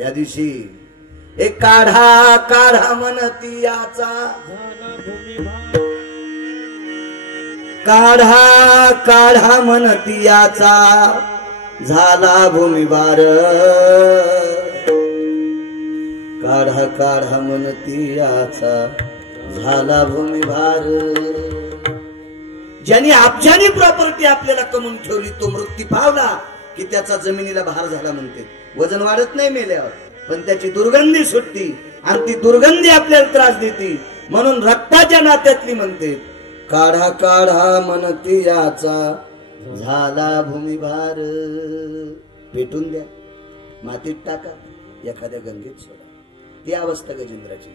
या दिवशी एक काढा काढा म्हणती याचा, काढा काढा म्हणती याचा झाला भूमिभार, काढा काढा म्हणती याचा झाला भूमिभार. ज्यांनी अब्जानी प्रॉपर्टी आपल्याला कमवून ठेवली तो मृत्यू पावला की त्याचा जमिनीला भार झाला म्हणते. वजन वाढत नाही मेल्यावर, पण त्याची दुर्गंधी सुटती आणि ती दुर्गंधी आपल्याला त्रास देते. म्हणून रक्ताच्या नात्यातली म्हणते काढा काढा म्हणती याचा झाला भूमिभार. पेटून द्या, मातीत टाका, एखाद्या गंगेत सोडा. ती अवस्था गजेंद्राची.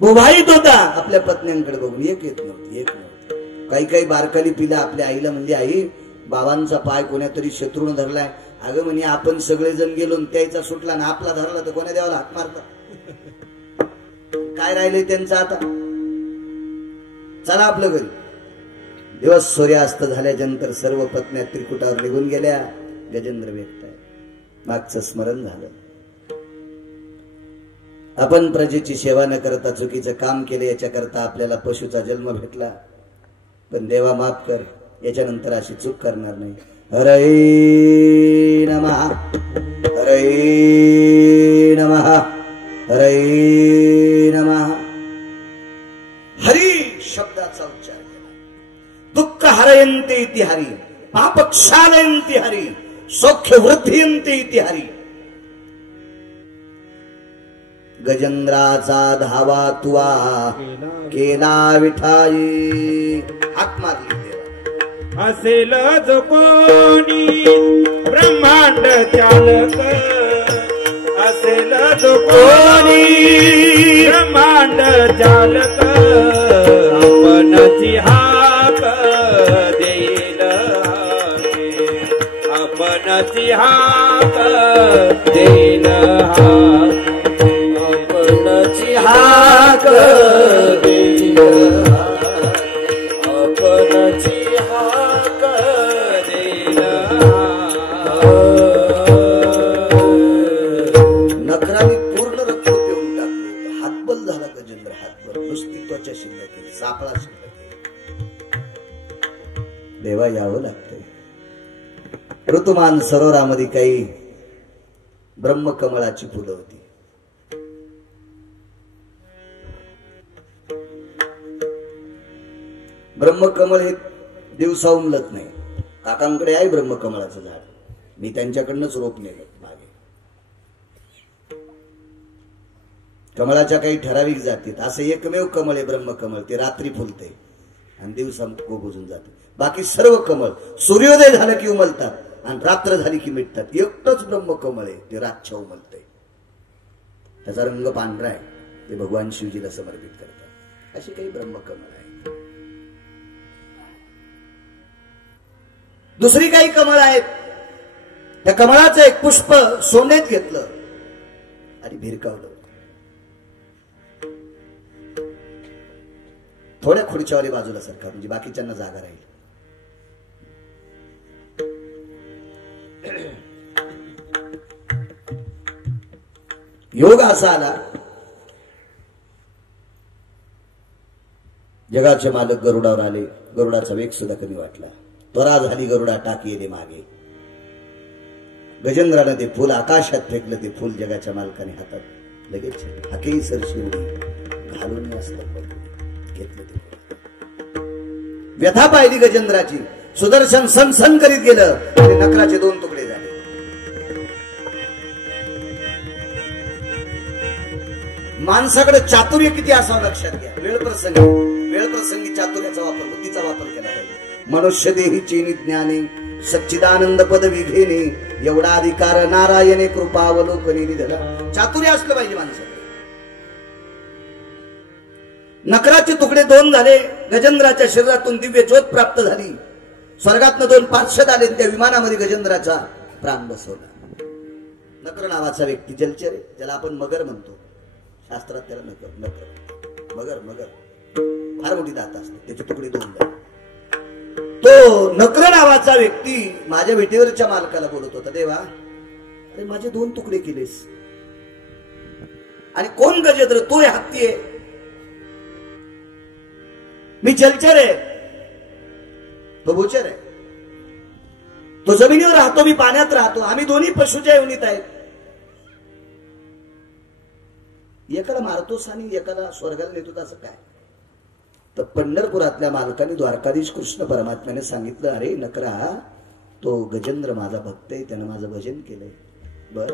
बोभाईत होता आपल्या पत्न्यांकडे बघून, एक येत नव्हती, एक नव्हती. काही काही बारकाली पिला आपल्या आईला म्हणजे आई बाबांचा पाय कोणातरी शत्रून धरलाय. अगं म्हणे आपण सगळेजण गेलो त्याचा सुटला ना आपला धरला तर कोणा देवाला हात मारता. काय राहिलंय त्यांचं आता. चला आपलं घरी. दिवस सूर्यास्त झाल्यानंतर सर्व पत्न्या त्रिकुटावर निघून गेल्या. गजेंद्र व्यक्त आहे, मागचं स्मरण झालं. आपण प्रजेची सेवा न करता चुकीचं काम केले, याच्याकरता आपल्याला पशुचा जन्म भेटला. पण देवा माफ कर, याच्यानंतर अशी चूक करणार नाही. हरे नमः, हरे नमः, हरे नमः. हरी शब्दाचा उच्चार केला. दुःख हरयन्ते इति हरी, पाप क्षालयन्ते हरी, सौख्य वृद्धियन्ते इति हरी. गजेंद्राचा धावा तुआ केला विठाई. हात मारली देवा. असेल जो कोणी ब्रह्मांड चालक, असेल जो कोणी ब्रह्मांड चालक, आपणची हाक देईल, आपणची हाक देईल, हाक देईल, आपणची हाक देईल. नखराने पूर्ण रक्त पिऊन टाकलं. हातबल झाला गजेंद्र, हातबल. नुसती त्वचा शिल्लक, सापळा शिल्लक. देवा यावं लागतंय. ऋतुमान सरोवरामध्ये काही ब्रह्मकमळाची फुलं होती. ब्रह्मकमळ हे दिवसा उमलत नाही. काकांकडे आहे ब्रह्मकमळाचं झाड, मी त्यांच्याकडनंच रोप नेलं मागे. कमळाच्या काही ठराविक जातीत असं एकमेव कमळ आहे ब्रह्मकमळ, ते रात्री फुलते आणि दिवसा बुजून जाते. बाकी सर्व कमळ सूर्योदय झालं की उमलतात आणि रात्र झाली की मिटतात. एकटंच ब्रह्मकमळ आहे ते रातच्या उमलते. त्याचा रंग पांढरा आहे, ते भगवान शिवजीला समर्पित करतात. अशी काही ब्रह्मकमळ आहे. दुसरी काही कमळ आहेत. त्या कमळाचं एक पुष्प सोंडेत घेतलं आणि भिरकावलं. थोड्या खुर्च्यावाली बाजूला सरका, म्हणजे बाकीच्यांना जागा राहील. योग असा आला, जगाचे मालक गरुडावर आले. गरुडाचा वेग सुद्धा कमी वाटला. त्वरा झाली, गरुडा टाकी येते मागे. गजेंद्रानं ते फुल आकाशात फेकलं. ते फुल जगाच्या मालकाने हातात लगेच हाकेही सरशी उडी घालून घेतलं. ते व्यथा पाहिली गजेंद्राची. सुदर्शन सनसन करीत गेलं आणि नखराचे 2 तुकडे झाले. माणसाकडे चातुर्य किती असावं लक्षात घ्या. वेळप्रसंगी चातुर्याचा वापर, बुद्धीचा वापर केला पाहिजे. मनुष्य देहीची ज्ञाने सच्चिदानंद पदवी घेणे, एवढा अधिकार नारायणे कृपावलोकने निधला. चातुर्य असलं पाहिजे माणसाकडे. नखराचे तुकडे 2 झाले. गजेंद्राच्या शरीरातून दिव्य ज्योत प्राप्त झाली. स्वर्गातनं 2 पार्षद आले. त्या विमानामध्ये गजेंद्राचा प्राण बसवला. नकर नावाचा व्यक्ती जलचर आहे, त्याला आपण मगर म्हणतो. शास्त्रात त्याला नकर मगर फार मोठी दात असते, त्याचे तुकडे 2 झाले. तो नकर नावाचा व्यक्ती माझ्या विटेवरच्या मालकाला बोलत होता, देवा तर माझे 2 तुकडे केलेस. आणि कोण गजेंद्र? तो हत्ती आहे, मी जलचर आहे, तो भूचर आहे. तो जमिनीवर राहतो, मी पाण्यात राहतो. आम्ही दोन्ही पशुच्या योनीत आहेत. एकाला मारतोस आणि एकाला स्वर्गाला नेतो, असं काय? तर पंढरपुरातल्या मालकाने द्वारकाधीश कृष्ण परमात्म्याने सांगितलं, अरे नकरा, तो गजेंद्र माझा भक्त आहे, त्यानं माझं भजन केलंय. बर,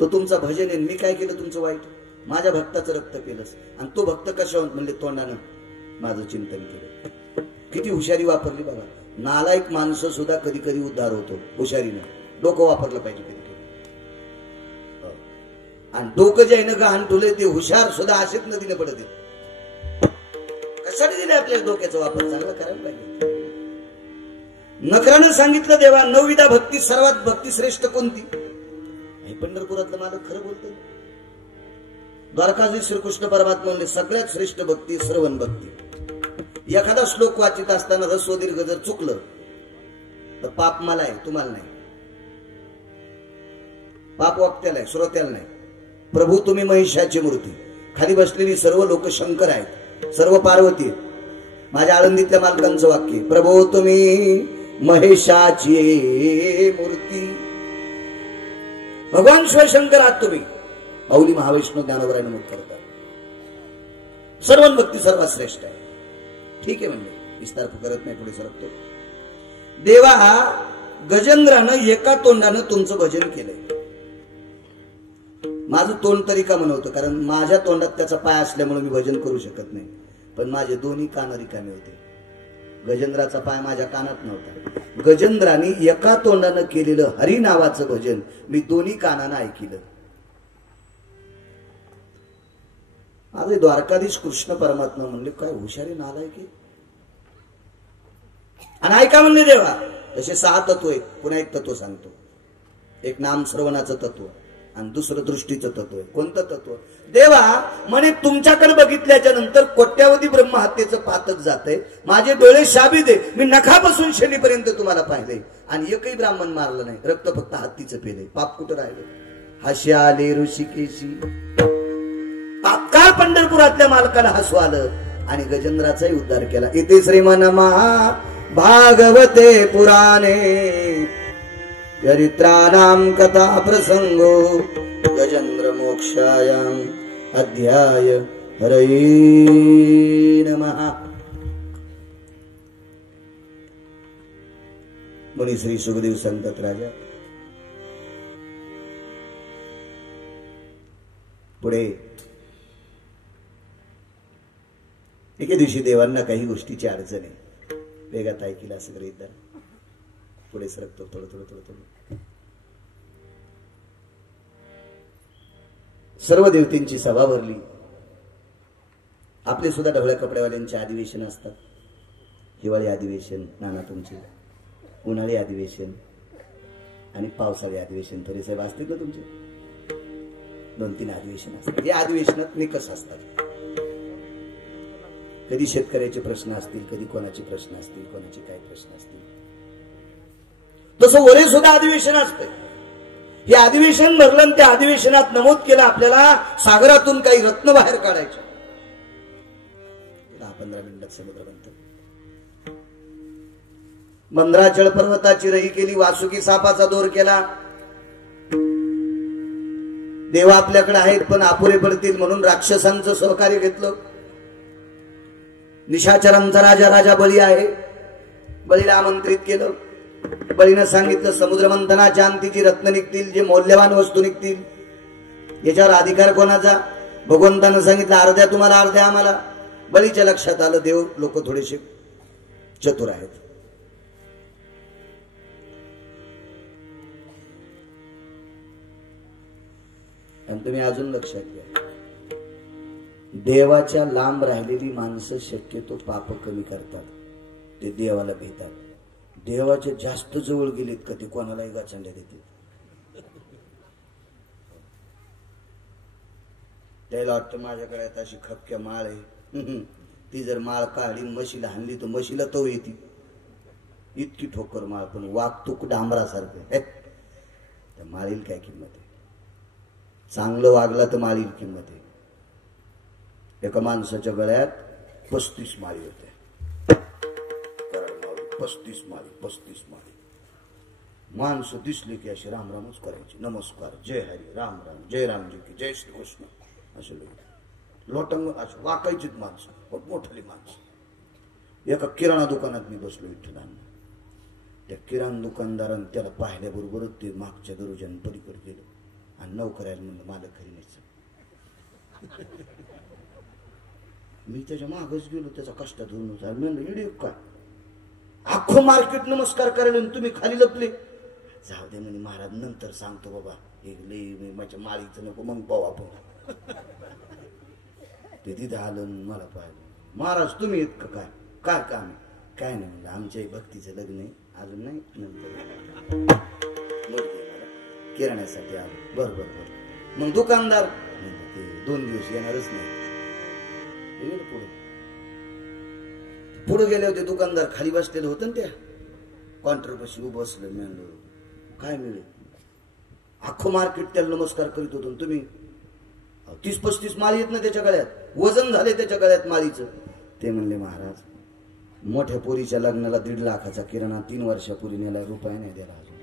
तो तुमचा भजन आहे, मी काय केलं तुमचं वाईट? माझ्या भक्ताचं रक्त केलंस. आणि तो भक्त कशावर? म्हणले तोंडानं माझं चिंतन केलं. किती हुशारी वापरली बघा. नालायक माणसं सुद्धा कधी कधी उद्धार होतो हुशारीनं. डोकं वापरलं पाहिजे कधी कधी. आणि डोकं जे आहे ना गहाण ठुले, ते हुशार सुद्धा असेच नदीने पडत. कशाने दिले आपल्या डोक्याचा वापर? चांगला करायला पाहिजे. नकरानं सांगितलं, देवा 9 विधा भक्ती, सर्वात भक्ती श्रेष्ठ कोणती? पंढरपुरातलं मालक खरं बोलतो. द्वारकाधीश श्रीकृष्ण परमात्मा म्हणले, सगळ्यात श्रेष्ठ भक्ती श्रवण भक्ती. एखादा श्लोक वाचित असताना ह्रस्व दीर्घ जर चुकलं तर पाप मला आहे, तुम्हाला नाही. पाप वक्त्याला आहे, श्रोत्याला नाही. प्रभू तुम्ही महिषाची मूर्ती, खाली बसलेली सर्व लोक शंकर आहेत, सर्व पार्वती. माझ्या आळंदीतल्या मालकांचं वाक्य, प्रभू तुम्ही महेशाची मूर्ती. भगवान शिवशंकर आहात तुम्ही. माऊली महाविष्णू ज्ञानोबराय नमूद करतात, सर्वन भक्ती सर्वात श्रेष्ठ आहे. ठीक आहे म्हणले, विस्तार करत नाही, पुढे सरकतो. देवा, गजेंद्रानं एका तोंडानं तुमचं भजन केलंय. माझं तोंड तरी का म्हणवतं? कारण माझ्या तोंडात त्याचा पाय असल्यामुळे मी भजन करू शकत नाही. पण माझे दोन्ही कान रिकामे होते. गजेंद्राचा पाय माझ्या कानात नव्हता. गजेंद्राने एका तोंडानं केलेलं हरी नावाचं भजन मी दोन्ही कानानं ऐकलं. आज द्वारकाधीश कृष्ण परमात्मा म्हणले, काय हुशारी नालायक. आणि ऐका म्हणले, देवा तसे 6 तत्व आहेत. पुन्हा एक तत्व सांगतो. एक नाम श्रवणाचं तत्व आणि दुसरं दृष्टीचं तत्व आहे. कोणतं तत्व? देवा म्हणे, तुमच्याकडे बघितल्याच्या नंतर कोट्यावधी ब्रह्महत्येचं पातक जातंय. माझे डोळे शाबीद आहे, मी नखापासून शेलीपर्यंत तुम्हाला पाहिले आणि एकही ब्राह्मण मारलं नाही, रक्त फक्त हत्तीचं पेले. पाप कुठं राहिले? हशी आले ऋषिकेशी. तात्काळ पंढरपुरातल्या मालकाला हसू आलं आणि गजेंद्राचाही उद्धार केला. इथे श्रीमन महा भागवते पुराणे चरित्राणाम कथा प्रसंगो गजेंद्र मोक्षायाम अध्याय हरये नमः. मुनी श्री सुखदेव सांगतात, राजा पुढे एके दिवशी देवांना काही गोष्टीची अडचण आहे. वेगात ऐकलं असं गृहीत धरा. पुढे सरकतो थोडं थोडं थोडं थोडं. सर्व देवतेंची सभा भरली. आपले सुद्धा ढवळ्या कपड्यावाल्यांचे अधिवेशन असतात. हिवाळी अधिवेशन नाना तुमचे, उन्हाळी अधिवेशन आणि पावसाळी अधिवेशन. तरी साहेब असतील ना तुमचे? 2-3 अधिवेशन असतात. या अधिवेशनात निकष असतात. कधी शेतकऱ्याचे प्रश्न असतील, कधी कोणाचे प्रश्न असतील, कोणाचे काय प्रश्न असतील. तसं वरे सुद्धा अधिवेशन असतं. हे अधिवेशन भरलं, त्या अधिवेशनात नमूद केलं आपल्याला सागरातून काही रत्न बाहेर काढायचे. 10-15 मिनिटात समुद्र बनतो. मंद्राचळ पर्वताची रही केली, वासुकी सापाचा दोर केला. देव आपल्याकडे आहेत पण अपुरे पडतील म्हणून राक्षसांचं सहकार्य घेतलं. निशाचरांचा राजा बळी आहे, बळीला आमंत्रित केलं. बळीनं सांगितलं, समुद्र मंथनाच्या अंतीची रत्न निघतील, जे मौल्यवान वस्तू निघतील, याच्यावर अधिकार कोणाचा? भगवंतानं सांगितलं, अर्ध्या तुम्हाला अर्ध्या आम्हाला. बळीच्या लक्षात आलं, देव लोक थोडेसे चतुर आहेत. आणि तुम्ही अजून लक्षात घ्या, देवाच्या लांब राहिलेली माणसं शक्यतो पाप कमी करतात. ते देवाला भेटतात. देवाच्या जास्त जवळ गेलेत का ते कोणालाही गाचंड्या देते. त्याला वाटतं माझ्याकडे आता अशी खपक्या माळ आहे, ती जर माळ काढली म्हशीला हाणली तर म्हशीला तो येते. इतकी ठोकर माळ, पण वागतूक डांबरासारखं. तर माळील काय किंमत आहे? चांगलं वागला तर माळील किंमत आहे. एका माणसाच्या गळ्यात 35 माळी होत्या. 35 माळी. माणसं दिसली की अशी रामरामच करायची. नमस्कार, जय हरी, राम राम, जय रामजी की जय श्रीकृष्ण असे लोटंग असं वाकायचीच माणसं, मोठमोठाली माणसं. एका किराणा दुकानात मी बसलो विठ्ठलांना. त्या किराणा दुकानदारानं त्याला पाहिल्याबरोबरच ते मागच्या दरवाजाने पलीकडे गेलं आणि नोकऱ्याला म्हणलं मालक घरी नाही. मी त्याच्या मागच गेलो, त्याचा कष्टात धरून म्हणलं इडी काय अख्खं मार्केट नमस्कार करायला तुम्ही खाली लपले. जाऊ दे म्हणे महाराज, नंतर सांगतो बाबा, एक लई माझ्या माळीचं नको, मग पाहू आपण. ते तिथं आलं मला पाहिलं. महाराज तुम्ही येत का? काय काम आहे? काय नाही म्हणलं, आमच्या भक्तीचं लग्न आहे, अजून नाही, नंतर किराण्यासाठी आलो. बरोबर. मग दुकानदार म्हणलं ते 2 दिवस येणारच नाही. पुढे गेले होते. दुकानदार खाली बसलेले होते ना, त्या काउंटरपाशी उभं बसलं. म्हणलं काय मिळेल? अख्खं मार्केट त्याला नमस्कार करीत होतो, तुम्ही 30-35 माळी येत ना त्याच्या गळ्यात, वजन झाले त्याच्या गळ्यात माळीचं. ते म्हणले महाराज, मोठ्या पोरीच्या लग्नाला 1.5 लाखाचा किराणा 3 वर्षापूर्वी नेला, रुपया नाही द्यायला अजून.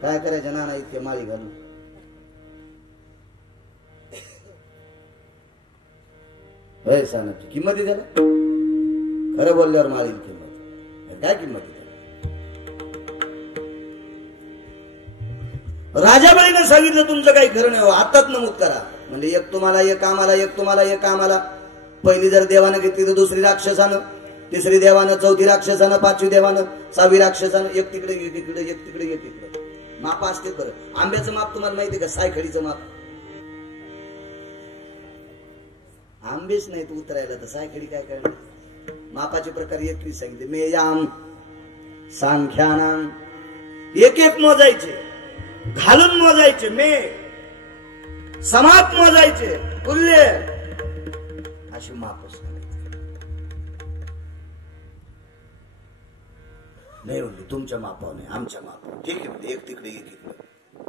काय करायचं नाना इतक्या माळी घालून? किंमत आहे त्याला? खरं बोलल्यावर माळील किंमत काय? किंमत आहे? राजाबाईनं सांगितलं तुमचं काही खरं नाही, आताच नमूद करा. म्हणजे एक तुम्हाला, एक आम्हाला, एक तुम्हाला, एक आम्हाला. पहिली जर देवानं घेतली तर दुसरी राक्षसानं, तिसरी देवानं, चौथी राक्षसानं, 5वी देवानं, 6वी राक्षसानं. एक तिकडे, एक इकडे, एक तिकडे, एक इकडे. माप असते खरं. आंब्याचं माप तुम्हाला माहिती का? सायखडीचं माप. आंबेच नाही तर उतरायला, तर सायखडी काय करणार? मापाचे प्रकार 21 सांगितले. मेयाम सांख्यानाम, एक एक मोजायचे, घालून मोजायचे. मे समाप मोजायचे, तुल्य अशी मापच नाही म्हणली. तुमच्या मापावर नाही, आमच्या मापावर. ठीक आहे म्हणजे एक तिकडे, एक इकडे.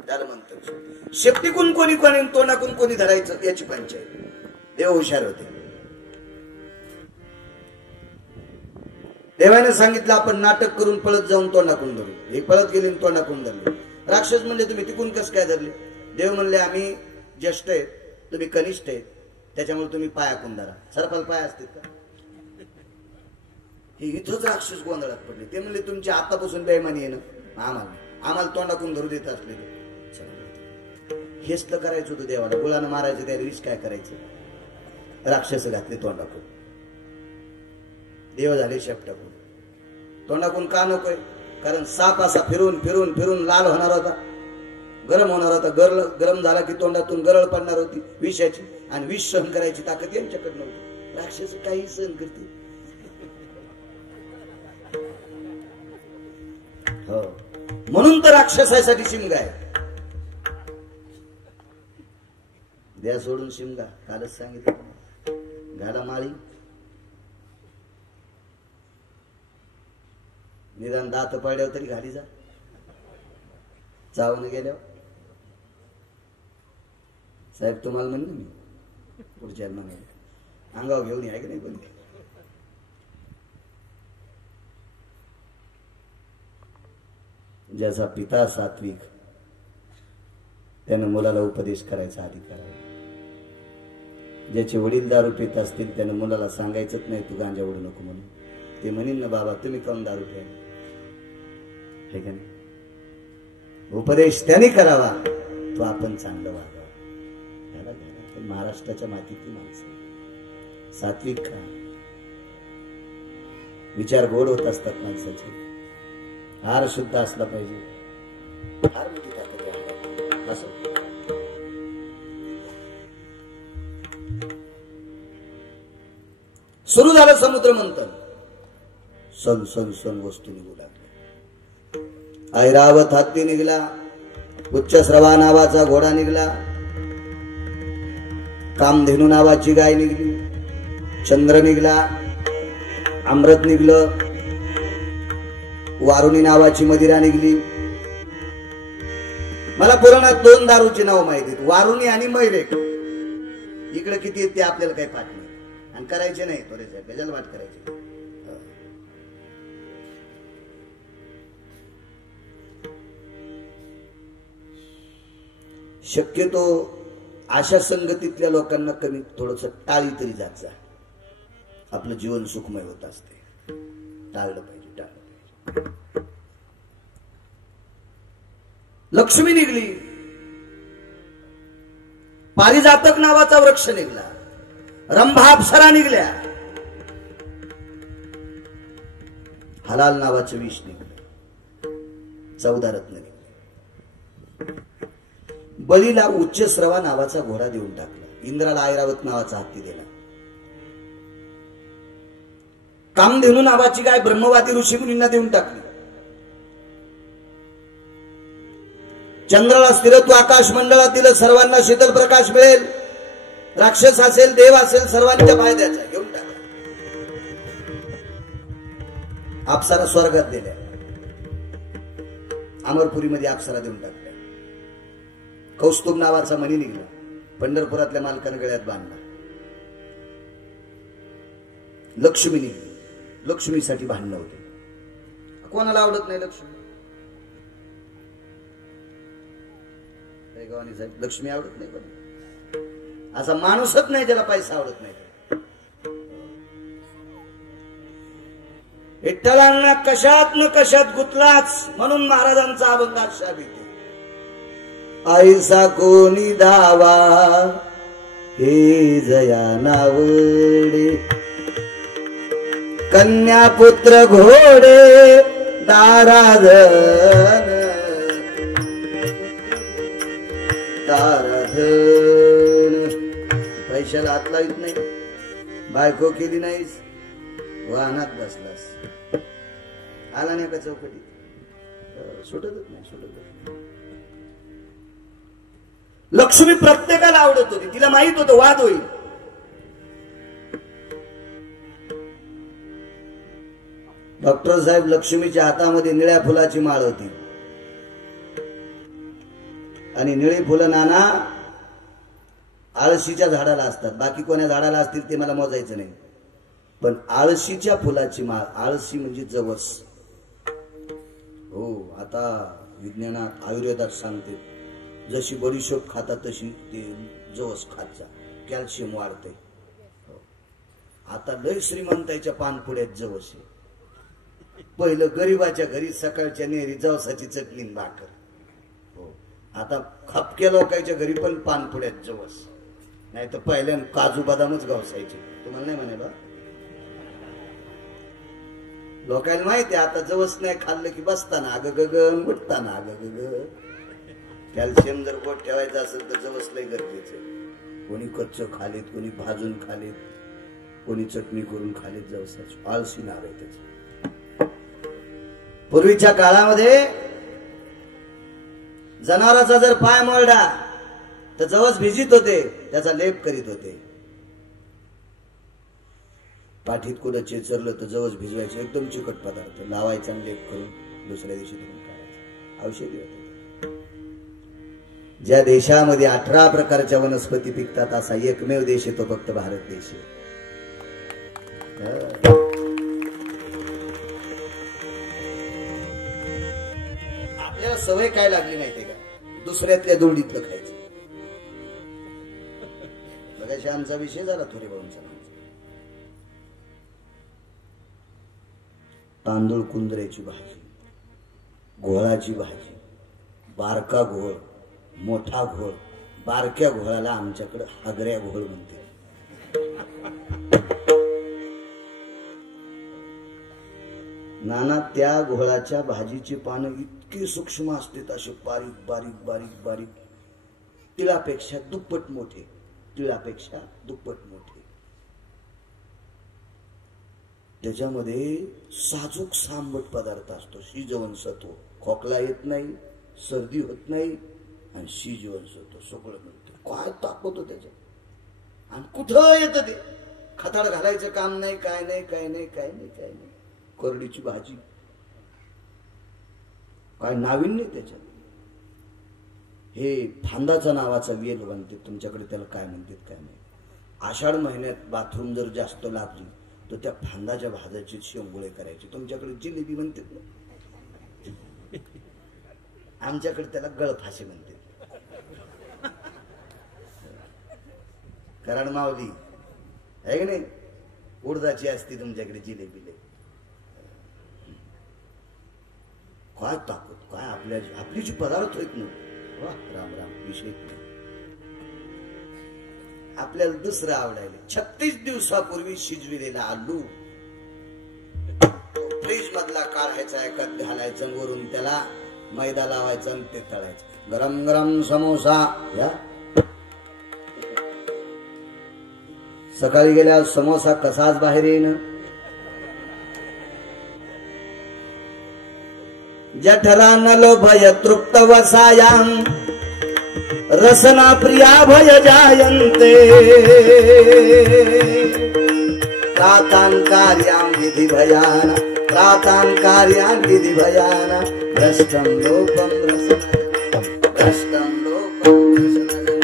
त्याला म्हणतात शेपटीकून कोणी कोणी, तोंडाकून कोणी धरायचं याची पंचायत. देव हुशार होते. देवाने सांगितलं आपण नाटक करून पळत जाऊन तोंडाकून धरू. हे पळत गेले तोंडाकून धरले. राक्षस म्हणले तुम्ही तिकून कस काय धरले? देव म्हणले आम्ही ज्येष्ठ आहेत, तुम्ही कनिष्ठ आहेत, त्याच्यामुळे तुम्ही पायाकून धरा. सरपाल पाय असतील का? हे इथंच राक्षस गोंधळात पडले. ते म्हणले तुमची आतापासून बेईमानी आहे ना, आम्हाला तोंडाकून धरू देत असलेले. हेच तर करायचं होतं देवाला. गुळानं मारायचं, त्या रिस काय करायचं? राक्षस घातले तोंडाकून. देव झाले शेपटाकून. तोंडाकून का नकोय? कारण साप असा फिरून फिरून फिरून लाल होणार होता, गरम होणार होता. गरम झाला की तोंडातून गरळ पडणार होती विषाची, आणि विष सहन करायची ताकद यांच्याकडे नव्हती. राक्षस काही सहन करते. हो, म्हणून तर राक्षसासाठी शिमगा आहे. द्या सोडून शिमगा. कालच सांगितलं, घाला माळी. निदान दात पडल्यावर तरी घाली जा. चावून गेल्यावर साहेब तुम्हाला म्हणलं मी पुढच्या महिन्यात अंगावर घेऊन आहे की नाही? पण ज्याचा पिता सात्विक, त्यानं मुलाला उपदेश करायचा अधिकार आहे. ज्याचे वडील दारू पित असतील त्यानं मुलाला सांगायचंच नाही तू गांजा ओढू नको म्हणून. ते म्हणीन ना बाबा तुम्ही काऊन दारू प्या, हे का नाही? उपदेश त्याने करावा तो आपण चांगलं वागावं. महाराष्ट्राच्या मातीतली माणसं सात्विक का? विचार गोड होत असतात माणसाचे. हार शुद्ध असला पाहिजे. हार मोठी ताकद आहे. असं सुरू झालं समुद्र मंथन. सन सन सन वस्तू निघू लागल्या. ऐरावत हत्ती निघला, उच्चश्रवा नावाचा घोडा निघला, कामधेनू नावाची गाय निघली, चंद्र निघला, अमृत निघलं, वारुणी नावाची मदिरा निघली. मला पुराणात 2 दारूची नाव माहिती, वारुणी आणि मैरेक. इकडे किती आहेत ते आपल्याला काही पाठ नाही आणि करायचे नाही. थोडेसे गजल वाट करायचे. शक्यतो अशा संगतीतल्या लोकांना कमी थोडस टाळी तरी जात जा. आपलं जीवन सुखमय होत असते. टाळलं पाहिजे. लक्ष्मी निघली. पारिजातक नावाचा वृक्ष निघला. रंभा अप्सरा निघल्या. हलाल नावाचं विष निघलं. 14 रत्न निघले. बलीला उच्चस्रवा नावाचा घोडा देऊन टाकला. इंद्राला ऐरावत नावाचा हत्ती दिला. कामधेनू नावाची गाय ब्रह्मवादी ऋषीमुनींना देऊन टाकली. चंद्राला स्थिरत्व आकाश मंडळातील सर्वांना शीतल प्रकाश मिळेल. राक्षस असेल देव असेल सर्वांच्या फायद्याचा घेऊन टाकला. अप्सरा स्वर्गात दिल्या. अमरपुरीमध्ये अप्सरा देऊन टाकल्या. कौस्तुभ नावाचा मणी निघला. पंढरपुरातल्या मालकाने गळ्यात बांधला. लक्ष्मी निघली. लक्ष्मीसाठी भांडणं होते. कोणाला आवडत नाही लक्ष्मी? लक्ष्मी आवडत नाही पण असा माणूसच नाही ज्याला पैसा आवडत नाही. विठ्ठलांना कशात न कशात गुतलाच म्हणून महाराजांचा अभंगात शाबित. ऐसा कोणी दावा हे जया नावडे. कन्या पुत्र घोडे दाराधन दाराधन. पैशाला हात लावित नाही. बायको केली नाहीस. वाहनात बसलास. आला नाही का चौकटीत? सुटतच नाही. सुटत नाही. लक्ष्मी प्रत्येकाला आवडत होती. तिला माहित होतं वाद होईल. डॉक्टर साहेब लक्ष्मीच्या हातामध्ये निळ्या फुलाची माळ होती आणि निळी फुलं नाना आळशीच्या झाडाला असतात. बाकी कोण्या झाडाला असतील ते मला मोजायचं नाही. पण आळशीच्या फुलाची माळ. आळशी म्हणजे जवस. हो, आता विज्ञानात आयुर्वेदात सांगते जशी बडीशोप खाता तशी ते जवस खात जा. कॅल्शियम वाढते. आता लय श्रीमंताच्या पानपुड्यात जवस आहे. पहिलं गरीबाच्या घरी सकाळच्या नेहरी जवसाची चटणी भाकर. हो, आता खपक्या लोकांच्या घरी पण पानपुड्यात जवस. नाही तर पहिल्यानं काजू बदामच गवसायचे. तुम्हाला नाही म्हणाला? लोकांना माहिती आता जवस नाही खाल्लं की बसताना अग गगन उठताना अग गग. कॅल्शियम जर गोट ठेवायचं असेल तर जवस लय गरजेचं आहे. कोणी कच्च खालीत, कोणी भाजून खालीत, कोणी चटणी करून खालीत. जवसाची आळशी नार आहे त्याची. पूर्वीच्या काळामध्ये जनावराचा जर पाय मोडला तर जवस भिजित होते. त्याचा लेप करीत होते. पाठीत कुठं चेचरलं तर जवस भिजवायचं. एकदम चिकट पदार्थ लावायचा आणि लेप करून दुसऱ्या दिवशी धुवून काढायचं. औषधी होते. ज्या देशामध्ये 18 प्रकारच्या वनस्पती पिकतात असा एकमेव देश आहे तो फक्त भारत देश आहे. आपल्याला सवय काय लागली माहितीये का? दुसऱ्यातल्या दोंडीतलं खायचं. बघाशी आमचा विषय झाला थोडे भाऊंचा. तांदूळ कुंदऱ्याची भाजी, घोळाची भाजी, बारका घोळ, मोठा घोळ. बारक्या घोळाला आमच्याकडे हागऱ्या घोळ म्हणते. नाना त्या घोळाच्या भाजीची पानं इतकी सूक्ष्म असतात, असे बारीक बारीक बारीक बारीक. तिळापेक्षा दुप्पट मोठे. तिळापेक्षा दुप्पट मोठे. त्याच्यामध्ये साजूक सांबट पदार्थ असतो. शिजवनसत्व. खोकला येत नाही, सर्दी होत नाही आणि शिजवनसत्व सगळं मिळतं. काय ताकद त्याच्यात. आणि कुठं येतं ते? खताळ घालायचं काम नाही, काय नाही काय नाही काय नाही काय नाही. कोरडीची भाजी. काय नाविन्य त्याच्यात. हे फांदाचा नावाचा वेल बनते, तुमच्याकडे त्याला काय म्हणतात काय नाही. आषाढ महिन्यात बाथरूम जर जास्त लागली तर त्या फांदाच्या भाजाची शेंगुळे करायचे. तुमच्याकडे जिलेबी म्हणतात ना, आमच्याकडे त्याला गळफाशी म्हणते. कारण मावली आहे की नाही, उडदाची असती तुमच्याकडे जिलेबी. काय ताकद, काय आपली जी पदार्थ आहेत ना, वा राम राम, विषय. आपल्याला दुसरं आवडायला 36 दिवसापूर्वी शिजविलेला आलू फ्रीज मधला काढायचा, एकात घालायचं, वरून त्याला मैदा लावायचा आणि ते तळायचं. गरम गरम समोसा या. सकाळी गेल्या समोसा कसाच बाहेर येईन. जठरा नलो भय तृप्त वसायाम रसना प्रिया भय जायन्ते प्रातान कार्यां विधि भयाना प्रातान कार्यां विधि भयाना भ्रष्टं लोकं रसनं भ्रष्टं लोकं रसनं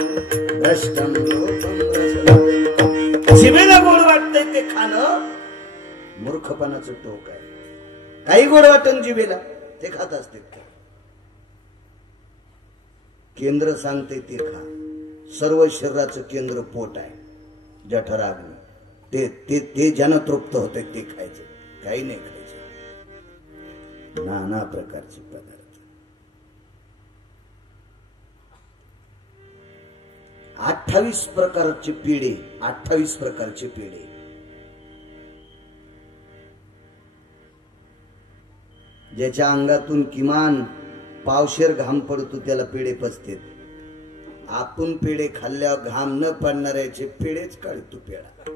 भ्रष्टं लोकं रसनं. जिभेला गोड वाटतंय ते खाणं मूर्खपणाचं टोक आहे. काही गोड वाटन जिभेला ते खात असते. केंद्र सांगते ते खा. सर्व शरीराचं केंद्र पोट आहे, जठराग्नी. ते ज्यानं तृप्त होते ते खायचं, काही नाही खायचं. नाना प्रकारचे पदार्थ. 28 प्रकारचे पेढे, 28 प्रकारचे पेढे. ज्याच्या अंगातून किमान पावशेर घाम पडतो त्याला पेढे पचतेत. आपण पेढे खाल्ल्यावर घाम न पडणाऱ्याचे पेढेच काढतो पेढा.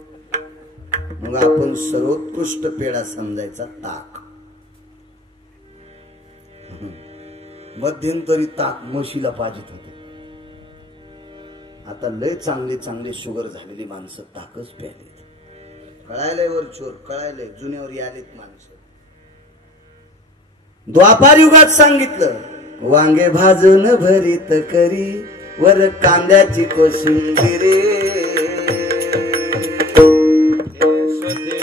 मग आपण सर्वोत्कृष्ट पेढा समजायचा ताक. मध्यंतरी ताक म्हशीला पाजित होते. आता लय चांगले चांगले शुगर झालेली माणसं ताकच प्यालेत. कळायलंय वर चोर, कळायलंय जुन्यावर यालेत माणसं. द्वापार युगात सांगितलं, वांगे भाजून भरीत करी वर कांद्याची कोशिंबिरी.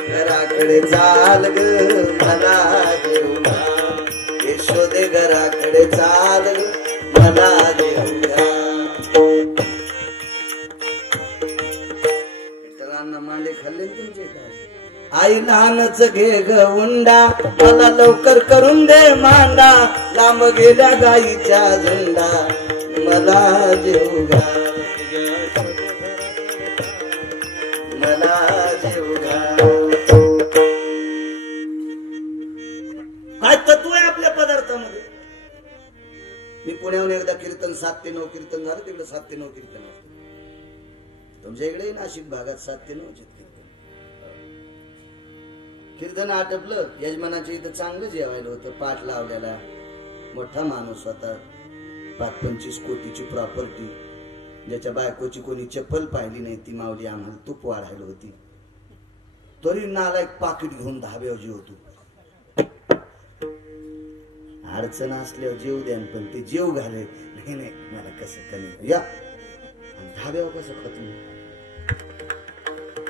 घराकडे चाल ग मला देऊया, यशोदे घराकडे चाल ग मला देऊया. विठ्ठलांना मांडे खाल्ले तुमचे का? आई लहानच घे ग उंडा, मला लवकर करून दे मांडा. लांब गेल्या गाईच्या झुंडा मला जेऊ घा, मला जेऊ घा. काय तत्व आहे आपल्या पदार्थामध्ये. मी पुण्याहून एकदा कीर्तन 7 ते 9 कीर्तन झालं. तिकडे 7 ते 9 कीर्तन असतं. तुमच्या इकडे नाशिक भागात 7 ते 9 कीर्तन आटपलं. यजमानाच्या इथं चांगलं जेवायला होतं. पाठ लावलेला मोठा माणूस होता. 25 कोटीची प्रॉपर्टी. ज्याच्या बायकोची कोणी चप्पल पाहिली नाही ती माऊली आम्हाला तूप वाढायला होती. तरी नालायक पाकिट घेऊन धाब्यावर जेवतो. अडचण असल्यावर जेव द्या, पण ते जेव घाले नाही नाही मला कसं कमी या धाब्यावर कसं खतम.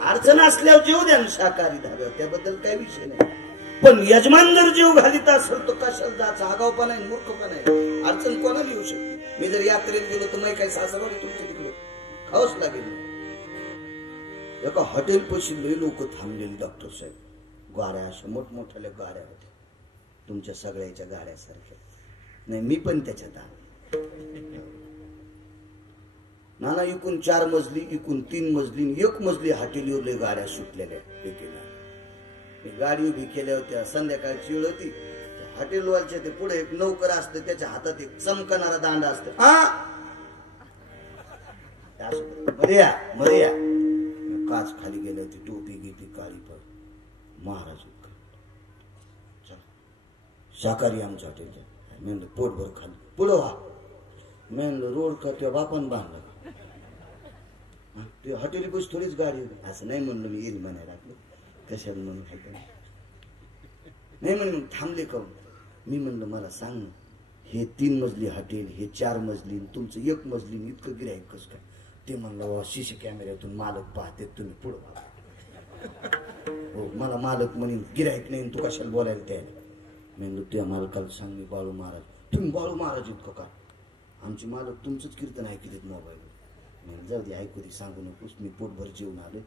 अडचण असल्यावर जेव द्या शाकाहारी धाब्यावर, त्याबद्दल काही विषय नाही. पण यजमान जर जीव घालीत असेल तर कशाला जायचं. आगावपणा आहे, मूर्खपणा आहे. अडचण कोणाला येऊ शकते. मी जर यात्रेत गेलो तर मी काही सासरवाडी तुमच्या तिकडे खावंच लागेल. एका हॉटेल पशी लोक थांबलेली डॉक्टर साहेब. गाड्या अशा मोठमोठ्या गाड्या होत्या तुमच्या सगळ्याच्या गाड्यासारख्या. नाही मी पण त्याच्यात आलो. नाना इकून 4 मजली, इकून 3 मजली, 1 मजली हॉटेलीवर गाड्या सुटलेल्या. गाडी उभी केल्या होत्या. संध्याकाळची वेळ होती. हॉटेलवालच्या ते पुढे एक नौकर असतं, त्याच्या हातात एक चमकणारा दांडा असतो. मर्या मर्या काच खाली गेलं. ती टोपी घेतली काळी पण महाराज शाकाहारी आमच्या हॉटेलच्या. मेन पोटभर खाली पुढं व्हा. मेन रोड का त्या बापान बांधला. ते हॉटेल पैसे थोडीच गाडी असं नाही म्हणलं. मी येईल म्हणायला लागलो. कशाला म्हणून खायचं नाही म्हणे. मग थांबले का. मी म्हणलं मला सांग हे 3 मजली हॉटेल, हे 4 मजली, तुमचं 1 मजली, इतकं गिऱ्हाईक कसं काय? ते म्हणलं शिशी कॅमेऱ्यातून मालक पाहते, तुम्ही पुढं बघा. हो, मला मालक म्हणेन गिऱ्हाईक नाही, तू कशाला बोलायला तयार? म्हणलं तुझ्या मालकाला सांग मी बाळू महाराज. तुम्ही बाळू महाराज इतकं का? आमचे मालक तुमचंच कीर्तन ऐकलेत मोबाईल. म्हणून जाऊ दे, ऐकू दे, सांगू नकोस, मी पोटभर जेवून आलो,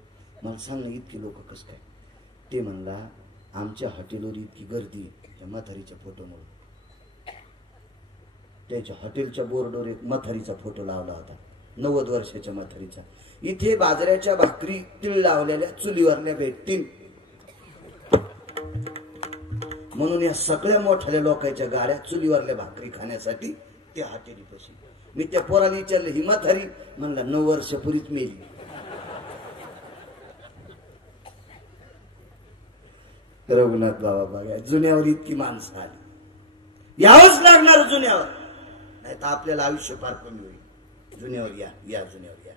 मला सांग ना इतके लोक कसं काय? ते म्हणला आमच्या हॉटेलवर इतकी गर्दी त्या म्हातारीच्या फोटोमुळे. त्याच्या हॉटेलच्या बोर्डवर एक म्हातारीचा फोटो लावला होता, 90 वर्षाच्या म्हातारीचा. इथे बाजऱ्याच्या भाकरी तीळ लावलेल्या चुलीवरल्या भेटतील म्हणून या सगळ्या मोठ्या लोकांच्या गाड्या चुलीवरल्या भाकरी खाण्यासाठी त्या हॉटेलीपाशी. मी त्या पोराला विचारलं ही म्हातारी? म्हणला 9 वर्षापूर्वीच मेली. रघुनाथ बाबा बघा, जुन्यावर इतकी माणसं आली. यावंच लागणार जुन्यावर, नाही तर आपल्याला आयुष्य फार कमी होईल. जुन्यावर या, या जुन्यावर या,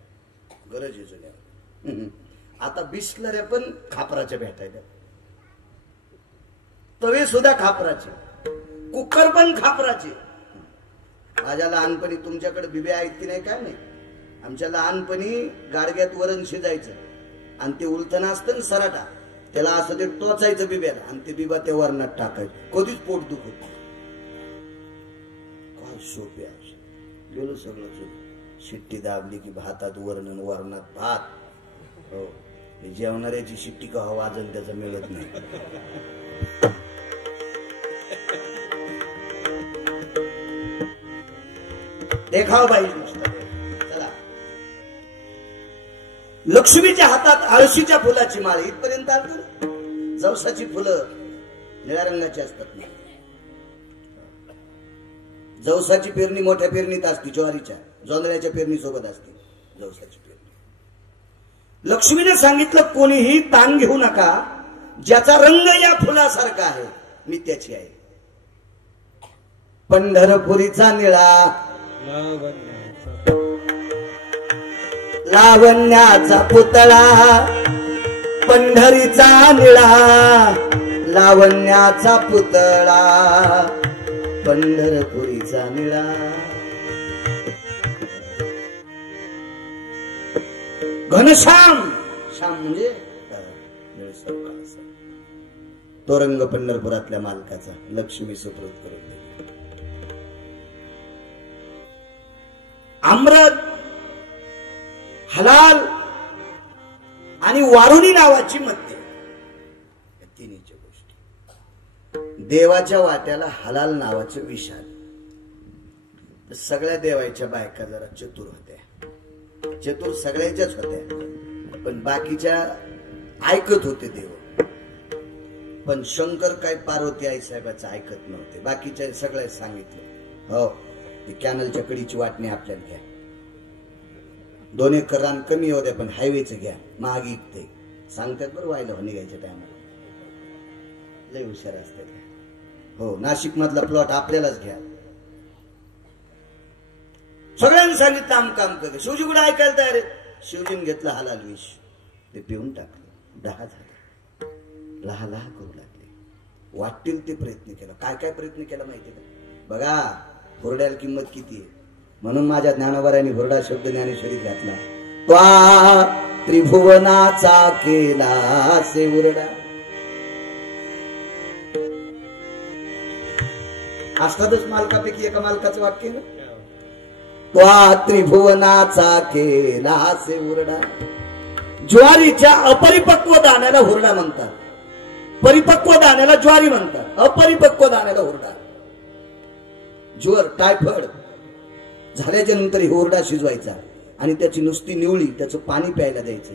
गरज आहे जुन्यावर. आता बिस्लऱ्या पण खापराच्या भेटायला, तवे सुद्धा खापराचे, कुकर पण खापराचे. माझ्या लहानपणी तुमच्याकडे बिब्या आहेत की नाही काय नाही, आमच्या लहानपणी गाडग्यात वरण शिजायचं आणि ते उलथणं असतं ना सराटा, त्याला असं ते टोचायचं बिब्याला आणि ते बिबा त्या वरणात टाकायचं, कधीच पोट दुखत. काय सोपे गेलो सगळं. शिट्टी दाबली की भातात वरण, वरणात भात. हो, जेवणाऱ्याची शिट्टी का वाजन त्याचा मिळत नाही. देखाव बाई नुसतं. चला, लक्ष्मीच्या हातात आळशीच्या फुलाची माळ इथपर्यंत आलतो. जवसाची फुलं निळ्या रंगाची असतात ना. जवसाची पेरणी मोठ्या पेरणीत असते, ज्वारीच्या जोंधळ्याच्या पेरणी सोबत असते जवसाची पेरणी. लक्ष्मीने सांगितलं कोणीही ताण घेऊ नका, ज्याचा रंग या फुलासारखा आहे मी त्याची आहे. पंढरपुरीचा निळा लावण्याचा पुतळा, पंढरीचा निळा लावण्याचा पुतळा, पंढरपुरीचा निळा. घनश्याम, श्याम म्हणजे तो रंग पंढरपुरातल्या मालकाचा लक्ष्मी सुप्रत करून दिली. अमृत, हलाल आणि वारुणी नावाची मद्य, या तिन्हीच्या गोष्टी. देवाच्या वाट्याला हलाल नावाचं विष आलं. सगळ्या देवाच्या बायका जरा चतुर होत्या, चतुर सगळ्याच्याच होत्या, पण बाकीच्या ऐकत होते देव. पण शंकर काय पार्वती आई साहेबाचं ऐकत नव्हते. बाकीच्या सगळ्या सांगितलं हो ती कॅनलच्या कडीची वाटणी आपल्याला घ्या, 2 एकर रान कमी होत्या पण हायवेचं घ्या, महाग इकते सांगतात बरं व्हायला हो निघायच्या टायमाला. लय हुशार असतात. हो, नाशिक मधला प्लॉट आपल्यालाच घ्या. सगळ्यांनी सांगितलं आम काम कर. शिवजी कुठे ऐकायला तयार आहे? शिवजीने घेतलं हलाल विष, ते पिऊन टाकलं. 10 झाले, लहा लहा करू लागले. वाटतील ते प्रयत्न केला. काय काय प्रयत्न केला माहिती का? बघा हुरड्याला किंमत किती आहे, म्हणून माझ्या ज्ञानोबारांनी हुरडा शब्द ज्ञानेश्वरीत घातला. त्वा त्रिभुवनाचा केला से हुरडा. असतातच मालकापैकी एका मालकाचं वाक्य ना, त्वा त्रिभुवनाचा केला से हुरडा. ज्वारीच्या अपरिपक्व दाण्याला हुरडा म्हणतात, परिपक्व दाण्याला ज्वारी म्हणतात, अपरिपक्व दाण्याला हुरडा. ज्वर, टायफॉइड झाल्याच्या नंतर हुरडा शिजवायचा आणि त्याची नुसती निवळी त्याचं पाणी प्यायला द्यायचं.